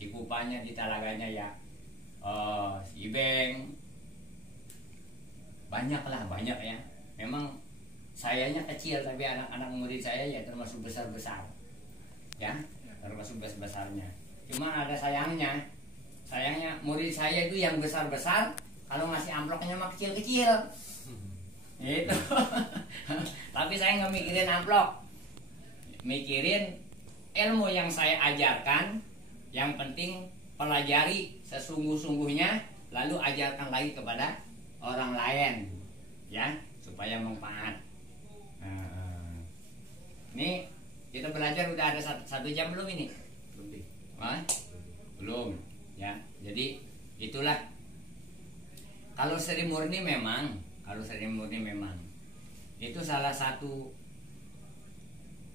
Cikupanya, di Talaganya ya si Ibeng, banyak ya. Memang sayanya kecil tapi anak-anak murid saya ya termasuk besar-besar ya, termasuk besar-besarnya. Cuma ada sayangnya murid saya itu yang besar-besar kalau ngasih amplopnya mah kecil-kecil itu. Tapi saya nggak mikirin amplop, mikirin ilmu yang saya ajarkan. Yang penting pelajari sesungguh-sungguhnya, lalu ajarkan lagi kepada orang lain ya, supaya manfaat. Ini kita belajar udah ada 1 jam belum ini? Belum ya. Jadi itulah kalau Sri Murni memang itu salah satu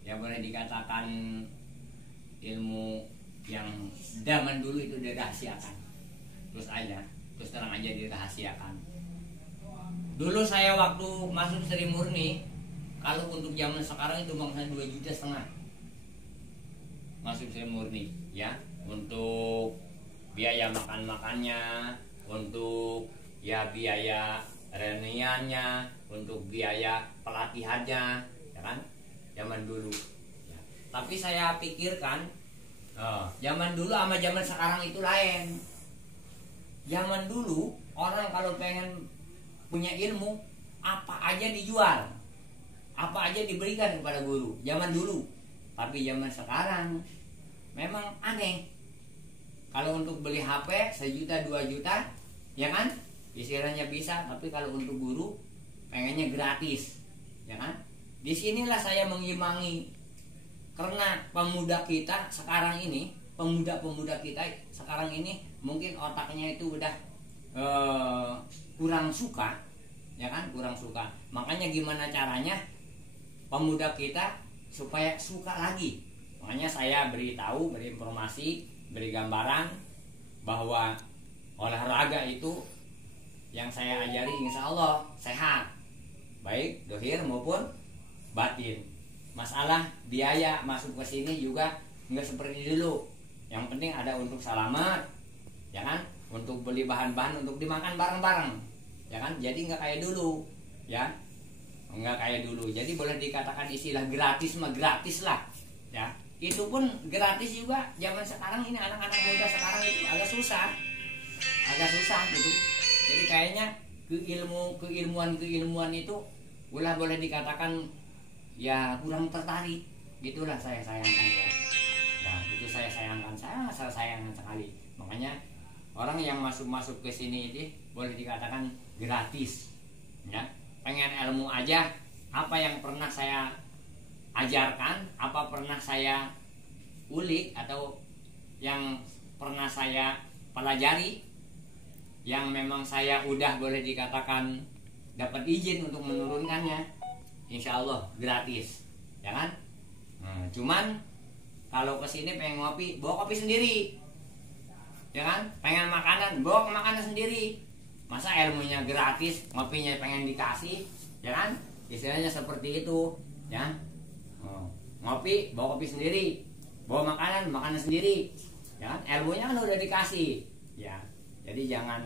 ya boleh dikatakan ilmu yang zaman dulu itu dirahasiakan. Terus terang aja dirahasiakan. Dulu saya waktu masuk Sri Murni, kalau untuk zaman sekarang itu bangsa 2,5 juta masuk Sri Murni ya, untuk biaya makannya, untuk ya biaya reniannya, untuk biaya pelatihannya ya kan, zaman dulu ya. Tapi saya pikirkan zaman dulu sama zaman sekarang itu lain. Zaman dulu orang kalau pengen punya ilmu apa aja dijual, apa aja diberikan kepada guru zaman dulu. Tapi zaman sekarang memang aneh. Kalau untuk beli HP 1 juta 2 juta ya kan, istilahnya bisa. Tapi kalau untuk guru pengennya gratis ya kan. Disinilah saya mengimbangi, karena pemuda kita sekarang ini, pemuda-pemuda kita sekarang ini mungkin otaknya itu udah kurang suka ya kan, kurang suka. Makanya gimana caranya pemuda kita supaya suka lagi? Makanya saya beri tahu, beri informasi, beri gambaran bahwa olahraga itu yang saya ajari insya Allah sehat, baik dohir maupun batin. Masalah biaya masuk ke sini juga nggak seperti dulu. Yang penting ada untuk selamat, ya kan? Untuk beli bahan-bahan untuk dimakan bareng-bareng, ya kan? Jadi nggak kayak dulu, ya, nggak kayak dulu. Jadi boleh dikatakan istilah gratis mah gratis lah, ya. Itu pun gratis juga. Zaman sekarang ini anak-anak muda sekarang itu agak susah gitu. Jadi kayaknya keilmuan itu ulah boleh dikatakan ya kurang tertarik, gitulah saya sayangkan ya. Nah itu saya sayangkan, saya sayangkan sekali. Makanya orang yang masuk ke sini ini boleh dikatakan gratis, ya. Pengen ilmu aja, apa yang pernah saya ajarkan, apa pernah saya ulik atau yang pernah saya pelajari, yang memang saya udah boleh dikatakan dapat izin untuk menurunkannya, insya Allah gratis, ya kan? Cuman kalau kesini pengen ngopi, bawa kopi sendiri, ya kan? Pengen makanan, bawa makanan sendiri. Masa ilmunya gratis, ngopinya pengen dikasih, ya kan? Istilahnya seperti itu, ya. Ngopi, bawa kopi sendiri, bawa makanan sendiri, ya kan? Ilmunya kan udah dikasih, ya. Jadi jangan,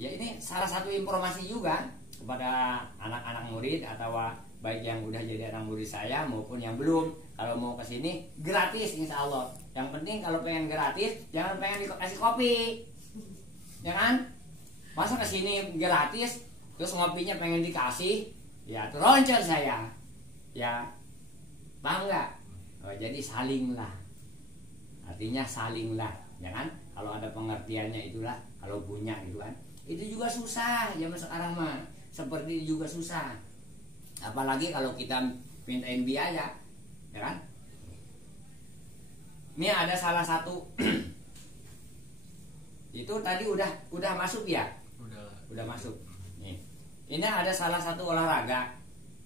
ya ini salah satu informasi juga kepada anak-anak murid atau baik yang udah jadi anak murid saya maupun yang belum. Kalau mau ke sini gratis insya Allah. Yang penting kalau pengen gratis jangan pengen dikasih kopi, ya kan? Masa ke sini gratis terus ngopinya pengen dikasih, ya teroncal saya, ya. Paham nggak? Jadi salinglah, artinya salinglah, ya kan? Kalau ada pengertiannya itulah, kalau punya gitu kan. Itu juga susah zaman sekarang mah, seperti itu juga susah. Apalagi kalau kita mintain biaya, ya kan? Ini ada salah satu itu tadi udah masuk ya? Udah masuk. Nih. Ini ada salah satu olahraga.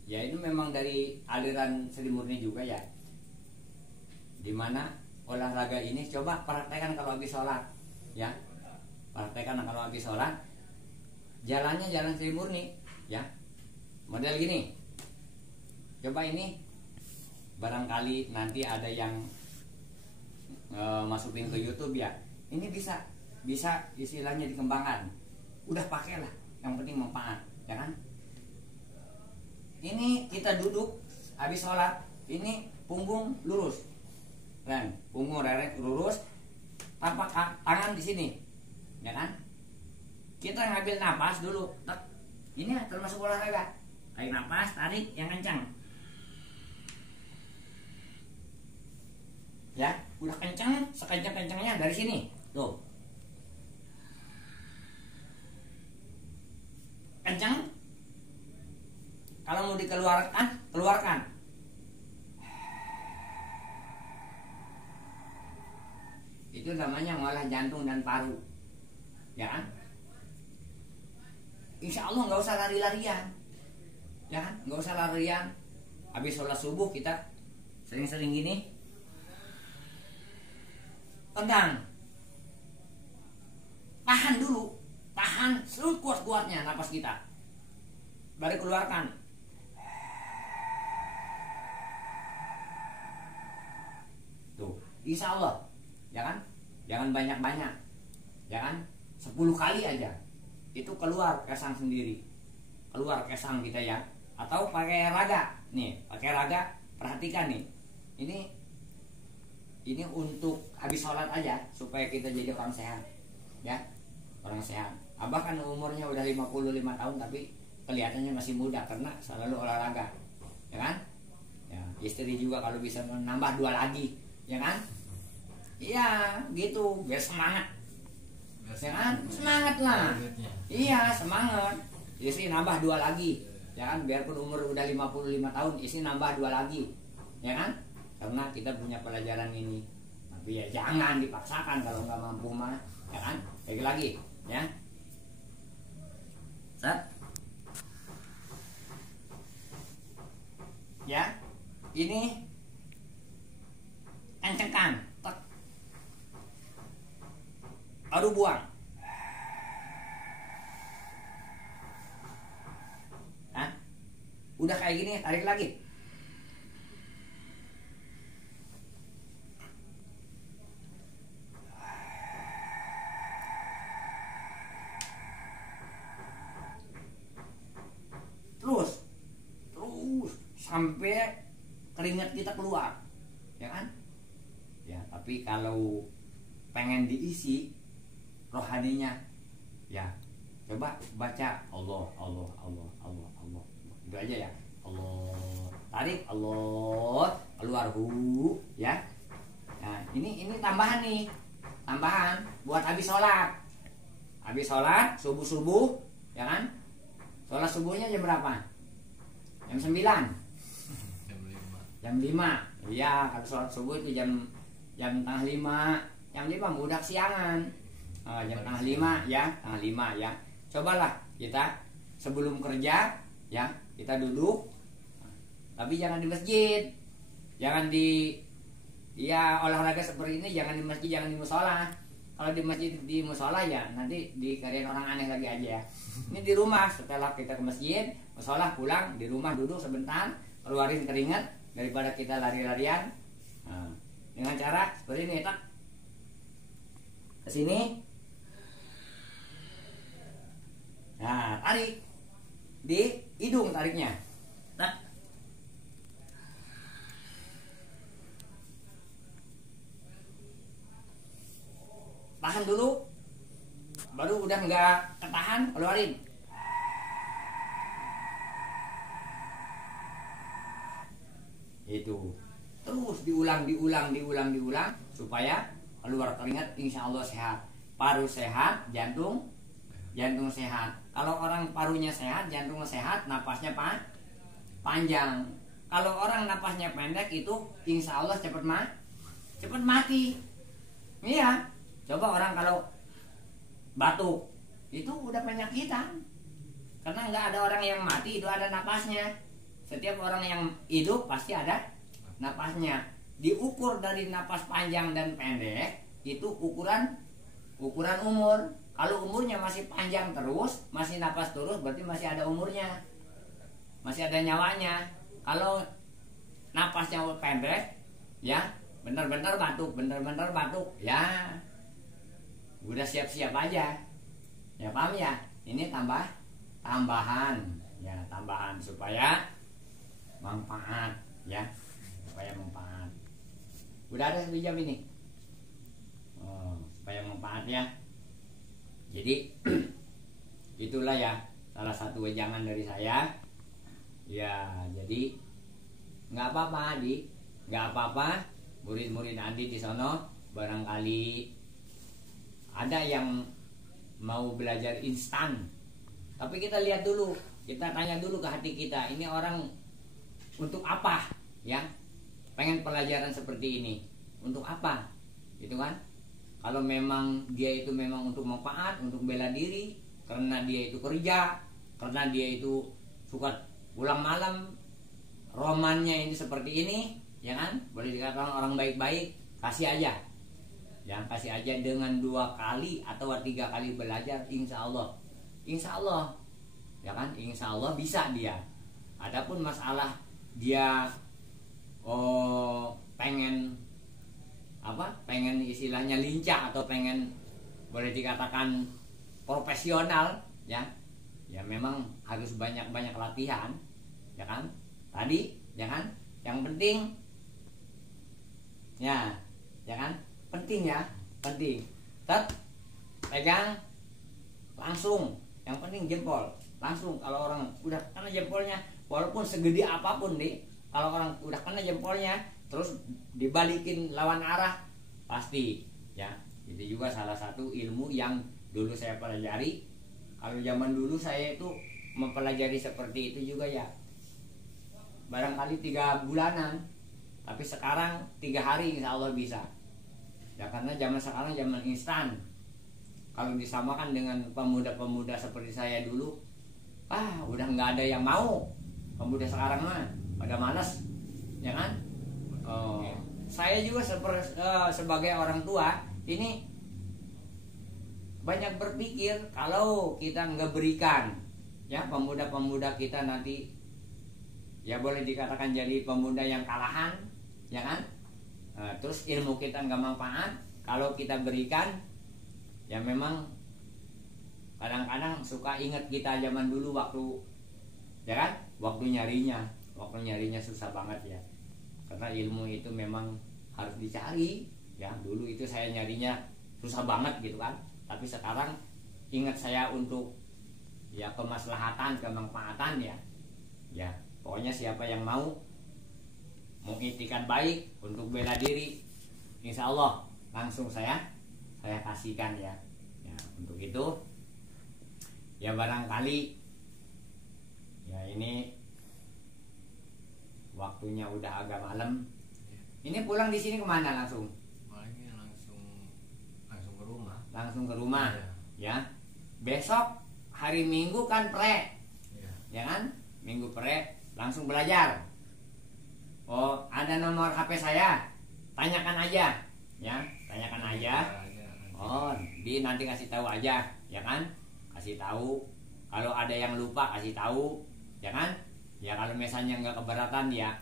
Ya ini memang dari aliran Sri Murni juga ya. Dimana olahraga ini coba praktekkan kalau habis sholat, ya. Praktekkan kalau habis sholat. Jalannya jalan Sri Murni, ya. Model gini. Coba ini barangkali nanti ada yang masukin ke YouTube ya. Ini bisa istilahnya dikembangkan. Udah pakailah, yang penting manfaat, ya kan? Ini kita duduk habis sholat, ini punggung lurus, kan? Punggung reret lurus, tapak tangan di sini, ya kan? Kita ngambil napas dulu, ini termasuk olahraga. Tarik napas, tarik yang kencang, ya. Udah kencang, sekencang-kencangnya dari sini, tuh, kencang. Kalau mau dikeluarkan, keluarkan. Itu namanya ngolah jantung dan paru, ya kan? Insya Allah nggak usah lari-larian, ya kan? Nggak usah larian. Habis sholat subuh kita sering-sering gini, tendang, tahan dulu, tahan sekuat-kuatnya napas kita, baru keluarkan. Tuh, insya Allah, ya kan? Jangan banyak-banyak, ya kan? 10 kali aja, itu keluar kesang sendiri, keluar kesang kita ya. Atau pakai raga, nih, pakai raga. Perhatikan nih, ini untuk habis sholat aja supaya kita jadi orang sehat, ya, orang sehat. Abah kan umurnya udah 55 tahun tapi kelihatannya masih muda karena selalu olahraga, ya kan? Ya, istri juga kalau bisa menambah 2 lagi, ya kan? Iya, gitu, biar semangat, ya kan? Semangat lah, iya semangat. Istri nambah 2 lagi, ya kan? Biarpun umur udah 55 tahun, istri nambah 2 lagi, ya kan? Karena kita punya pelajaran ini. Tapi ya jangan dipaksakan kalau nggak mampu mah, ya kan? Lagi, ya. Set. Ya, ini kencengkan, baru buang. Hah? Udah kayak gini, tarik lagi. Terus sampai keringat kita keluar, ya kan? Ya, tapi kalau pengen diisi rohaninya, ya coba baca Allah, Allah, Allah, Allah, Allah, itu aja ya. Allah, tarik, Allah, keluar ya. Nah, ini tambahan nih, tambahan buat habis sholat, subuh, ya kan? Sholat subuhnya jam berapa? Jam 9. Jam 5. Iya, kalau sholat subuh itu jam tengah 5. Jam 5 udah siangan. Jam tengah 5 ya, tengah 5 ya. Cobalah kita sebelum kerja ya, kita duduk. Tapi jangan di masjid. Jangan di olahraga seperti ini jangan di masjid, jangan di musola. Kalau di masjid, di musola ya nanti dikirain orang aneh lagi aja ya. Ini di rumah, setelah kita ke masjid, musola, pulang, di rumah duduk sebentar, keluarin keringat daripada kita lari-larian. Nah, dengan cara seperti ini, tak ke sini. Nah, tarik di hidung, tariknya. Nah, tahan dulu, baru udah nggak ketahan, keluarin. Itu terus diulang supaya keluar keringat, insya Allah sehat. Paru sehat, jantung sehat. Kalau orang parunya sehat, jantungnya sehat, napasnya panjang. Kalau orang napasnya pendek itu insya Allah cepat mati. Iya. Coba orang kalau batuk itu udah penyakitan, karena nggak ada orang yang mati itu ada napasnya. Setiap orang yang hidup pasti ada napasnya. Diukur dari napas panjang dan pendek itu ukuran umur. Kalau umurnya masih panjang terus, masih napas terus, berarti masih ada umurnya, masih ada nyawanya. Kalau napasnya pendek, ya bener-bener batuk, ya udah siap-siap aja, ya paham ya. Ini tambahan ya, tambahan supaya manfaat ya, supaya manfaat. Udah ada 1 jam ini, supaya manfaat ya. Jadi itulah ya salah satu wejangan dari saya ya. Jadi nggak apa-apa Adi, nggak apa-apa murid-murid Adi di sono barangkali ada yang mau belajar instan, tapi kita lihat dulu, kita tanya dulu ke hati kita, ini orang untuk apa ya, pengen pelajaran seperti ini untuk apa, gitu kan? Kalau memang dia itu memang untuk manfaat, untuk bela diri, karena dia itu kerja, karena dia itu suka pulang malam, romannya ini seperti ini, ya kan? Boleh dikatakan orang baik-baik, kasih aja. Yang kasih aja dengan 2 kali atau 3 kali belajar, insya Allah, ya kan? Insya Allah bisa dia. Adapun masalah dia pengen istilahnya lincah atau pengen boleh dikatakan profesional, ya memang harus banyak latihan, ya kan? Tadi, ya kan? Yang penting, ya kan? Penting. Pegang langsung, yang penting jempol langsung. Kalau orang udah kena jempolnya, walaupun segede apapun nih, kalau orang udah kena jempolnya terus dibalikin lawan arah, pasti ya. Itu juga salah satu ilmu yang dulu saya pelajari. Kalau zaman dulu saya itu mempelajari seperti itu juga ya, barangkali 3 bulanan, tapi sekarang 3 hari insya Allah bisa ya, karena zaman sekarang zaman instan. Kalau disamakan dengan pemuda-pemuda seperti saya dulu, udah nggak ada yang mau. Pemuda sekarang mah pada malas, ya kan? Saya juga sebagai orang tua ini banyak berpikir kalau kita nggak berikan, ya pemuda-pemuda kita nanti ya boleh dikatakan jadi pemuda yang kalahan, ya kan? Terus ilmu kita nggak manfaat. Kalau kita berikan, ya memang kadang-kadang suka ingat kita zaman dulu waktu, ya kan? Waktu nyarinya susah banget ya. Karena ilmu itu memang harus dicari, ya. Dulu itu saya nyarinya susah banget gitu kan. Tapi sekarang ingat saya untuk ya kemaslahatan, kemanfaatan ya. Ya, pokoknya siapa yang mau mengiktikan baik untuk bela diri, insya Allah langsung saya kasihkan ya. Ya, untuk itu ya barangkali ya ini waktunya udah agak malam. Ini pulang di sini kemana langsung? Malingnya langsung ke rumah. Langsung ke rumah, Iya. ya. Besok hari Minggu kan pre, Iya. ya kan? Minggu pre langsung belajar. Oh, ada nomor HP saya, tanyakan aja, ya, tanyakan aja. Oh, nanti kasih tahu aja, ya kan? Kasih tahu. Kalau ada yang lupa kasih tahu, ya kan? Ya kalau misalnya nggak keberatan ya,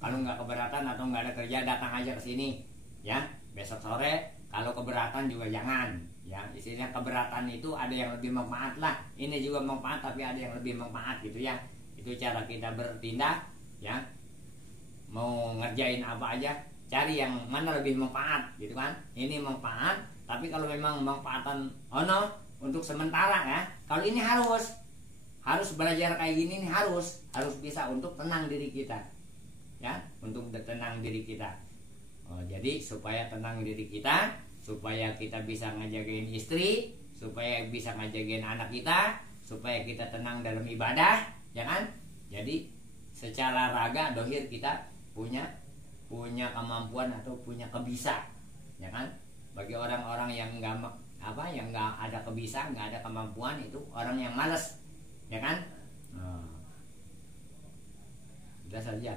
kalau nggak keberatan atau nggak ada kerja datang aja ke sini, ya. Besok sore. Kalau keberatan juga jangan, ya. Istilahnya keberatan itu ada yang lebih manfaat lah. Ini juga manfaat tapi ada yang lebih manfaat gitu ya. Itu cara kita bertindak, ya. Mau ngerjain apa aja, cari yang mana lebih manfaat gitu kan. Ini manfaat, tapi kalau memang manfaatan untuk sementara ya. Kalau ini harus belajar kayak gini nih, harus bisa untuk tenang diri kita, ya, untuk tenang diri kita. Jadi supaya tenang diri kita, supaya kita bisa ngejagain istri, supaya bisa ngejagain anak kita, supaya kita tenang dalam ibadah, ya kan? Jadi secara raga dohir kita punya kemampuan atau punya kebisa, ya kan? Bagi orang-orang yang nggak ada kebisa, nggak ada kemampuan, itu orang yang malas, ya kan? Sudah saja.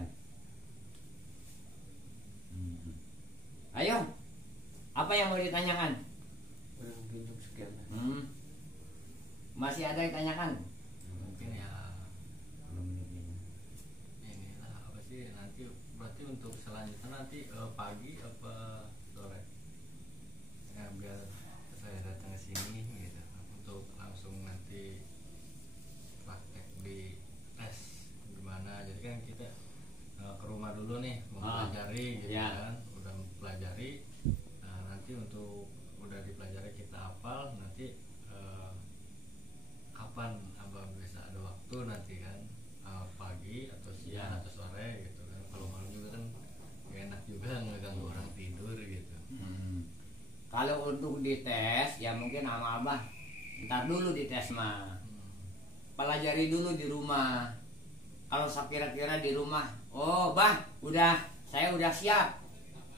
Ayo, apa yang mau ditanyakan? Mungkin cukup sekian. Masih ada yang tanyakan? Mungkin ya inilah apa sih nanti berarti untuk selanjutnya nanti pagi apa sore ya, biar saya datang ke sini gitu untuk langsung nanti praktek di tes gimana. Jadi kan kita ke rumah dulu nih mempelajari gitu ya. kan, udah mempelajari. Nanti untuk udah dipelajari kita hafal, nanti kapan abang bisa ada waktu nanti kan, pagi atau siang atau sore gitu kan. Kalau malam juga kan gak enak juga ngeganggu orang tidur gitu. Kalau untuk dites ya mungkin sama abah ntar dulu dites mah, pelajari dulu di rumah. Kalau kira-kira di rumah, oh bah saya udah siap,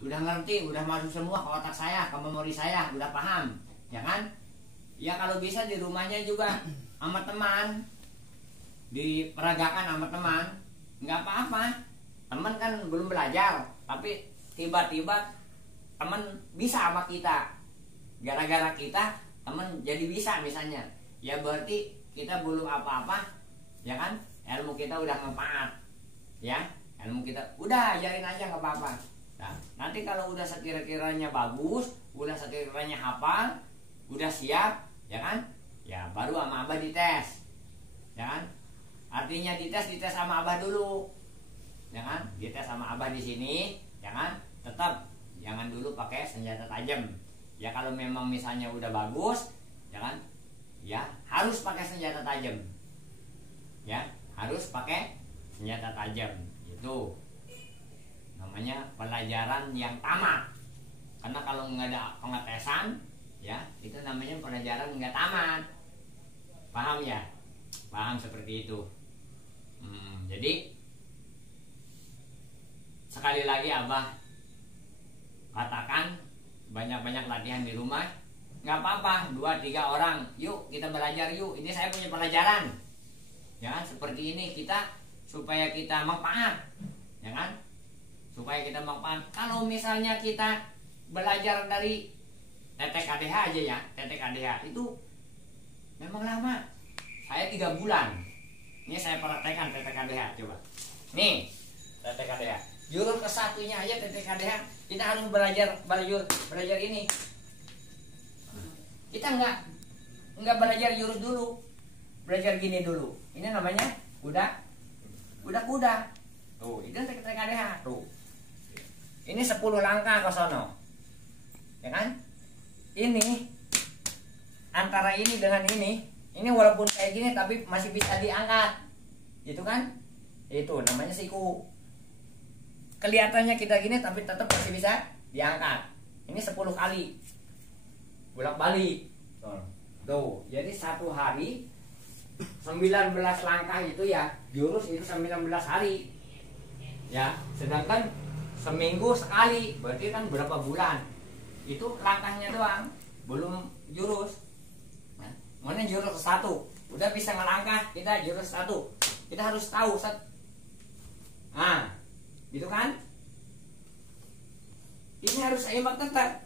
udah ngerti, udah masuk semua ke otak saya, ke memori saya, udah paham, ya kan? Ya kalau bisa di rumahnya juga sama teman, diperagakan sama teman, nggak apa-apa. Teman kan belum belajar, tapi tiba-tiba teman bisa sama kita, gara-gara kita teman jadi bisa misalnya, ya berarti kita belum apa-apa, ya kan? Ilmu kita udah manfaat, ya. Ilmu kita udah ajarin aja nggak apa-apa. Nah, nanti kalau udah sekira-kiranya bagus, udah sekiranya hafal, udah siap, ya kan? Ya baru sama abah dites, ya kan? Artinya dites sama abah dulu, ya kan? Dites sama abah di sini, ya kan? Tetap jangan dulu pakai senjata tajam. Ya kalau memang misalnya udah bagus, ya kan? Ya harus pakai senjata tajam, ya harus pakai senjata tajam. Itu namanya pelajaran yang tamat. Karena kalau nggak ada pengetesan, ya itu namanya pelajaran nggak tamat. Paham ya? Paham seperti itu. Jadi sekali lagi abah katakan banyak-banyak latihan di rumah. Nggak apa-apa, 2-3 orang, yuk kita belajar yuk. Ini saya punya pelajaran, ya kan? Seperti ini kita supaya kita manfaat, ya kan? Supaya kita manfaat. Kalau misalnya kita belajar dari TTKDH aja ya, TTKDH itu memang lama. Saya 3 bulan. Ini saya praktekkan TTKDH, coba. Nih, TTKDH. Jurus ke-1-nya aja TTKDH, kita harus belajar ini. Kita nggak belajar jurus dulu. Belajar gini dulu. Ini namanya kuda. Tuh, itu TTKDH, tuh. Ini 10 langkah ke sono. Ya kan? Ini antara ini dengan ini walaupun kayak gini tapi masih bisa diangkat. Gitu kan? Itu namanya siku. Kelihatannya kita gini tapi tetap masih bisa diangkat. Ini 10 kali. Bolak-balik. Tuh, jadi 1 hari 19 langkah itu ya, jurus itu 19 hari. Ya, sedangkan seminggu sekali, berarti kan berapa bulan? Itu langkahnya doang, belum jurus. Nah, mana jurus 1? Udah bisa ngelangkah, kita jurus 1. Kita harus tahu nah, gitu kan? Ini harus seimbang tetap.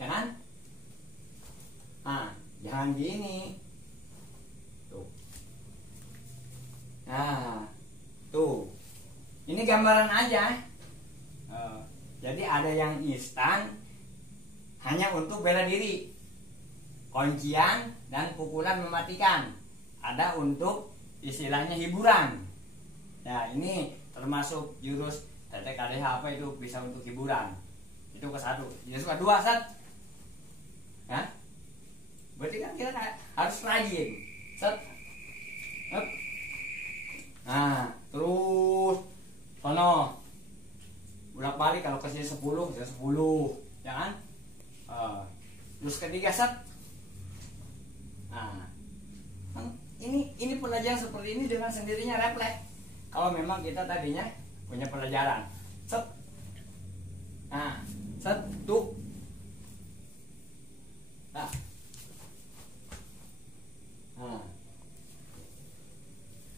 Ya kan? Jangan gini. Tuh. Nah, tuh. Ini gambaran aja. Jadi ada yang instan hanya untuk bela diri, kuncian dan pukulan mematikan. Ada untuk istilahnya hiburan. Nah, ini termasuk jurus TTKDH apa itu bisa untuk hiburan. Itu ke-1. Jurus ke-2, berarti kan kita harus rajin. Nah, terus sono bolak-balik, kalau kesini 10, ya 10, ya kan? Terus ketiga nah, ini pelajaran seperti ini dengan sendirinya refleks. Kalau memang kita tadinya punya pelajaran, tuh.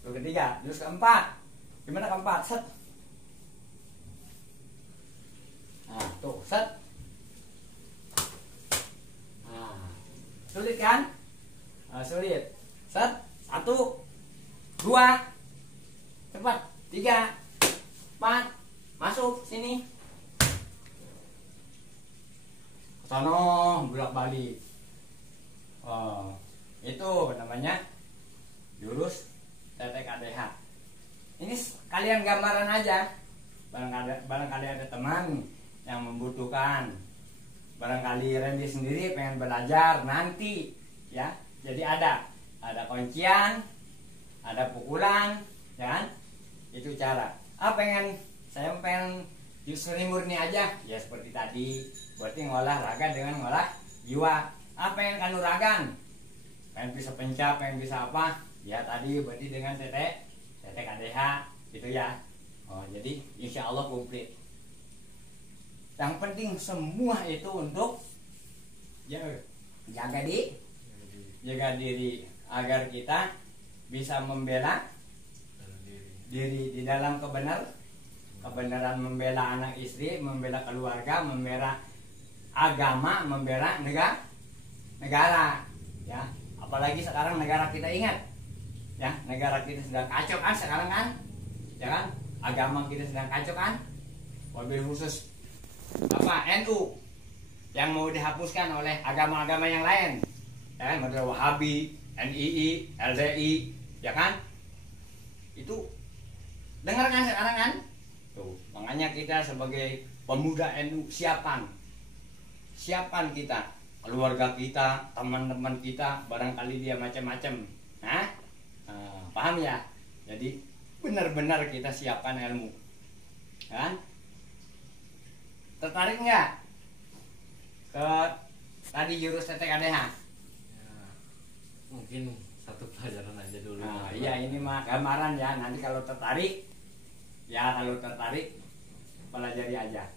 Terus ketiga, terus keempat. Gimana keempat? Tuh, sulit kan? Sulit. 1, 2, cepat. 3, 4, masuk sini. Sono, bolak-balik. Itu namanya jurus TTKDH. Ini kalian gambaran aja. Barangkali ada teman yang membutuhkan, barangkali Randy sendiri pengen belajar nanti, ya. Jadi ada kuncian, ada pukulan, ya kan? Itu cara. Saya pengen justru murni aja, ya seperti tadi. Berarti ngolah raga dengan ngolah jiwa. Pengen kanuragan, pengen bisa pencak, pengen bisa apa? Ya tadi berarti dengan TTKDH gitu ya. Jadi insya Allah komplit. Yang penting semua itu untuk jaga diri agar kita bisa membela diri di dalam kebenaran, membela anak istri, membela keluarga, membela agama, membela negara, ya. Apalagi sekarang negara kita, ingat ya, negara kita sedang kacau kan sekarang kan, ya kan? Agama kita sedang kacau kan, wabil khusus NU yang mau dihapuskan oleh agama-agama yang lain, ya kan? Model Wahabi, NII, LDI, ya kan? Itu dengar kan sekarang kan? Tuh, makanya kita sebagai pemuda NU siapan kita, keluarga kita, teman-teman kita, barangkali dia macam-macam, paham ya? Jadi benar-benar kita siapkan ilmu, kan? Tertarik nggak ke tadi jurus TTKDH? Ya, mungkin satu pelajaran aja dulu. Iya, ini mah gambaran ya. Nanti kalau tertarik pelajari aja.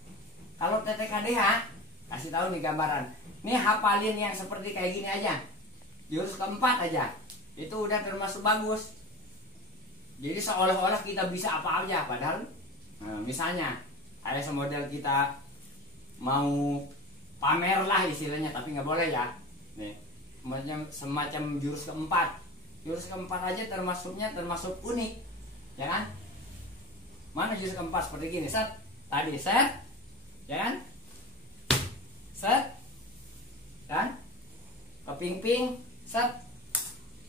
Kalau TTKDH kasih tahu nih gambaran. Nih hafalin yang seperti kayak gini aja. Jurus keempat aja. Itu udah termasuk bagus. Jadi seolah-olah kita bisa apa aja, padahal misalnya ada semodel kita mau pamer lah istilahnya, tapi nggak boleh ya. Nih, semacam jurus keempat. Jurus keempat aja termasuk unik, ya kan? Mana jurus keempat seperti gini, set, tadi set, ya kan? Set, kan? Keping-ping, set,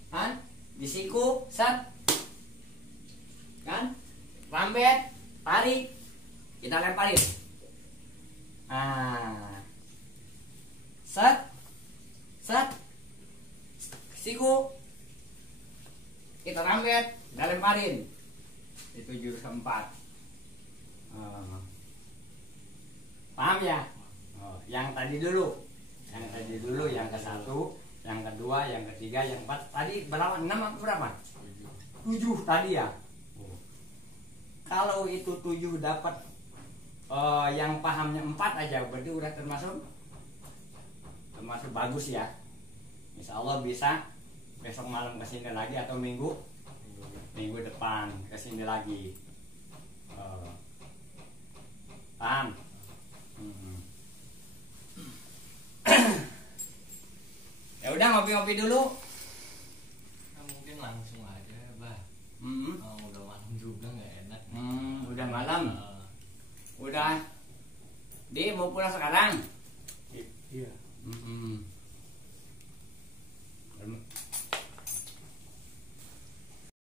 kan? Disiku, set, kan? Rambet, tarik, kita lemparin. Nah, set, set, siku, kita rambet, kita lemparin. Itu jurus keempat. Paham ya? Yang tadi dulu, yang ke satu, yang kedua, yang ketiga, yang empat. Tadi berapa? 6 apa berapa? 7 tadi ya. Kalau itu 7 dapat yang pahamnya 4 aja, berarti udah termasuk bagus ya. Insya Allah bisa besok malam kesini lagi atau minggu depan kesini lagi. Paham? Ya udah, ngopi-ngopi dulu. Nah, mungkin langsung aja, Bah. Udah malam juga nggak enak. Udah malam. Udah. Di mau pulang sekarang? Iya.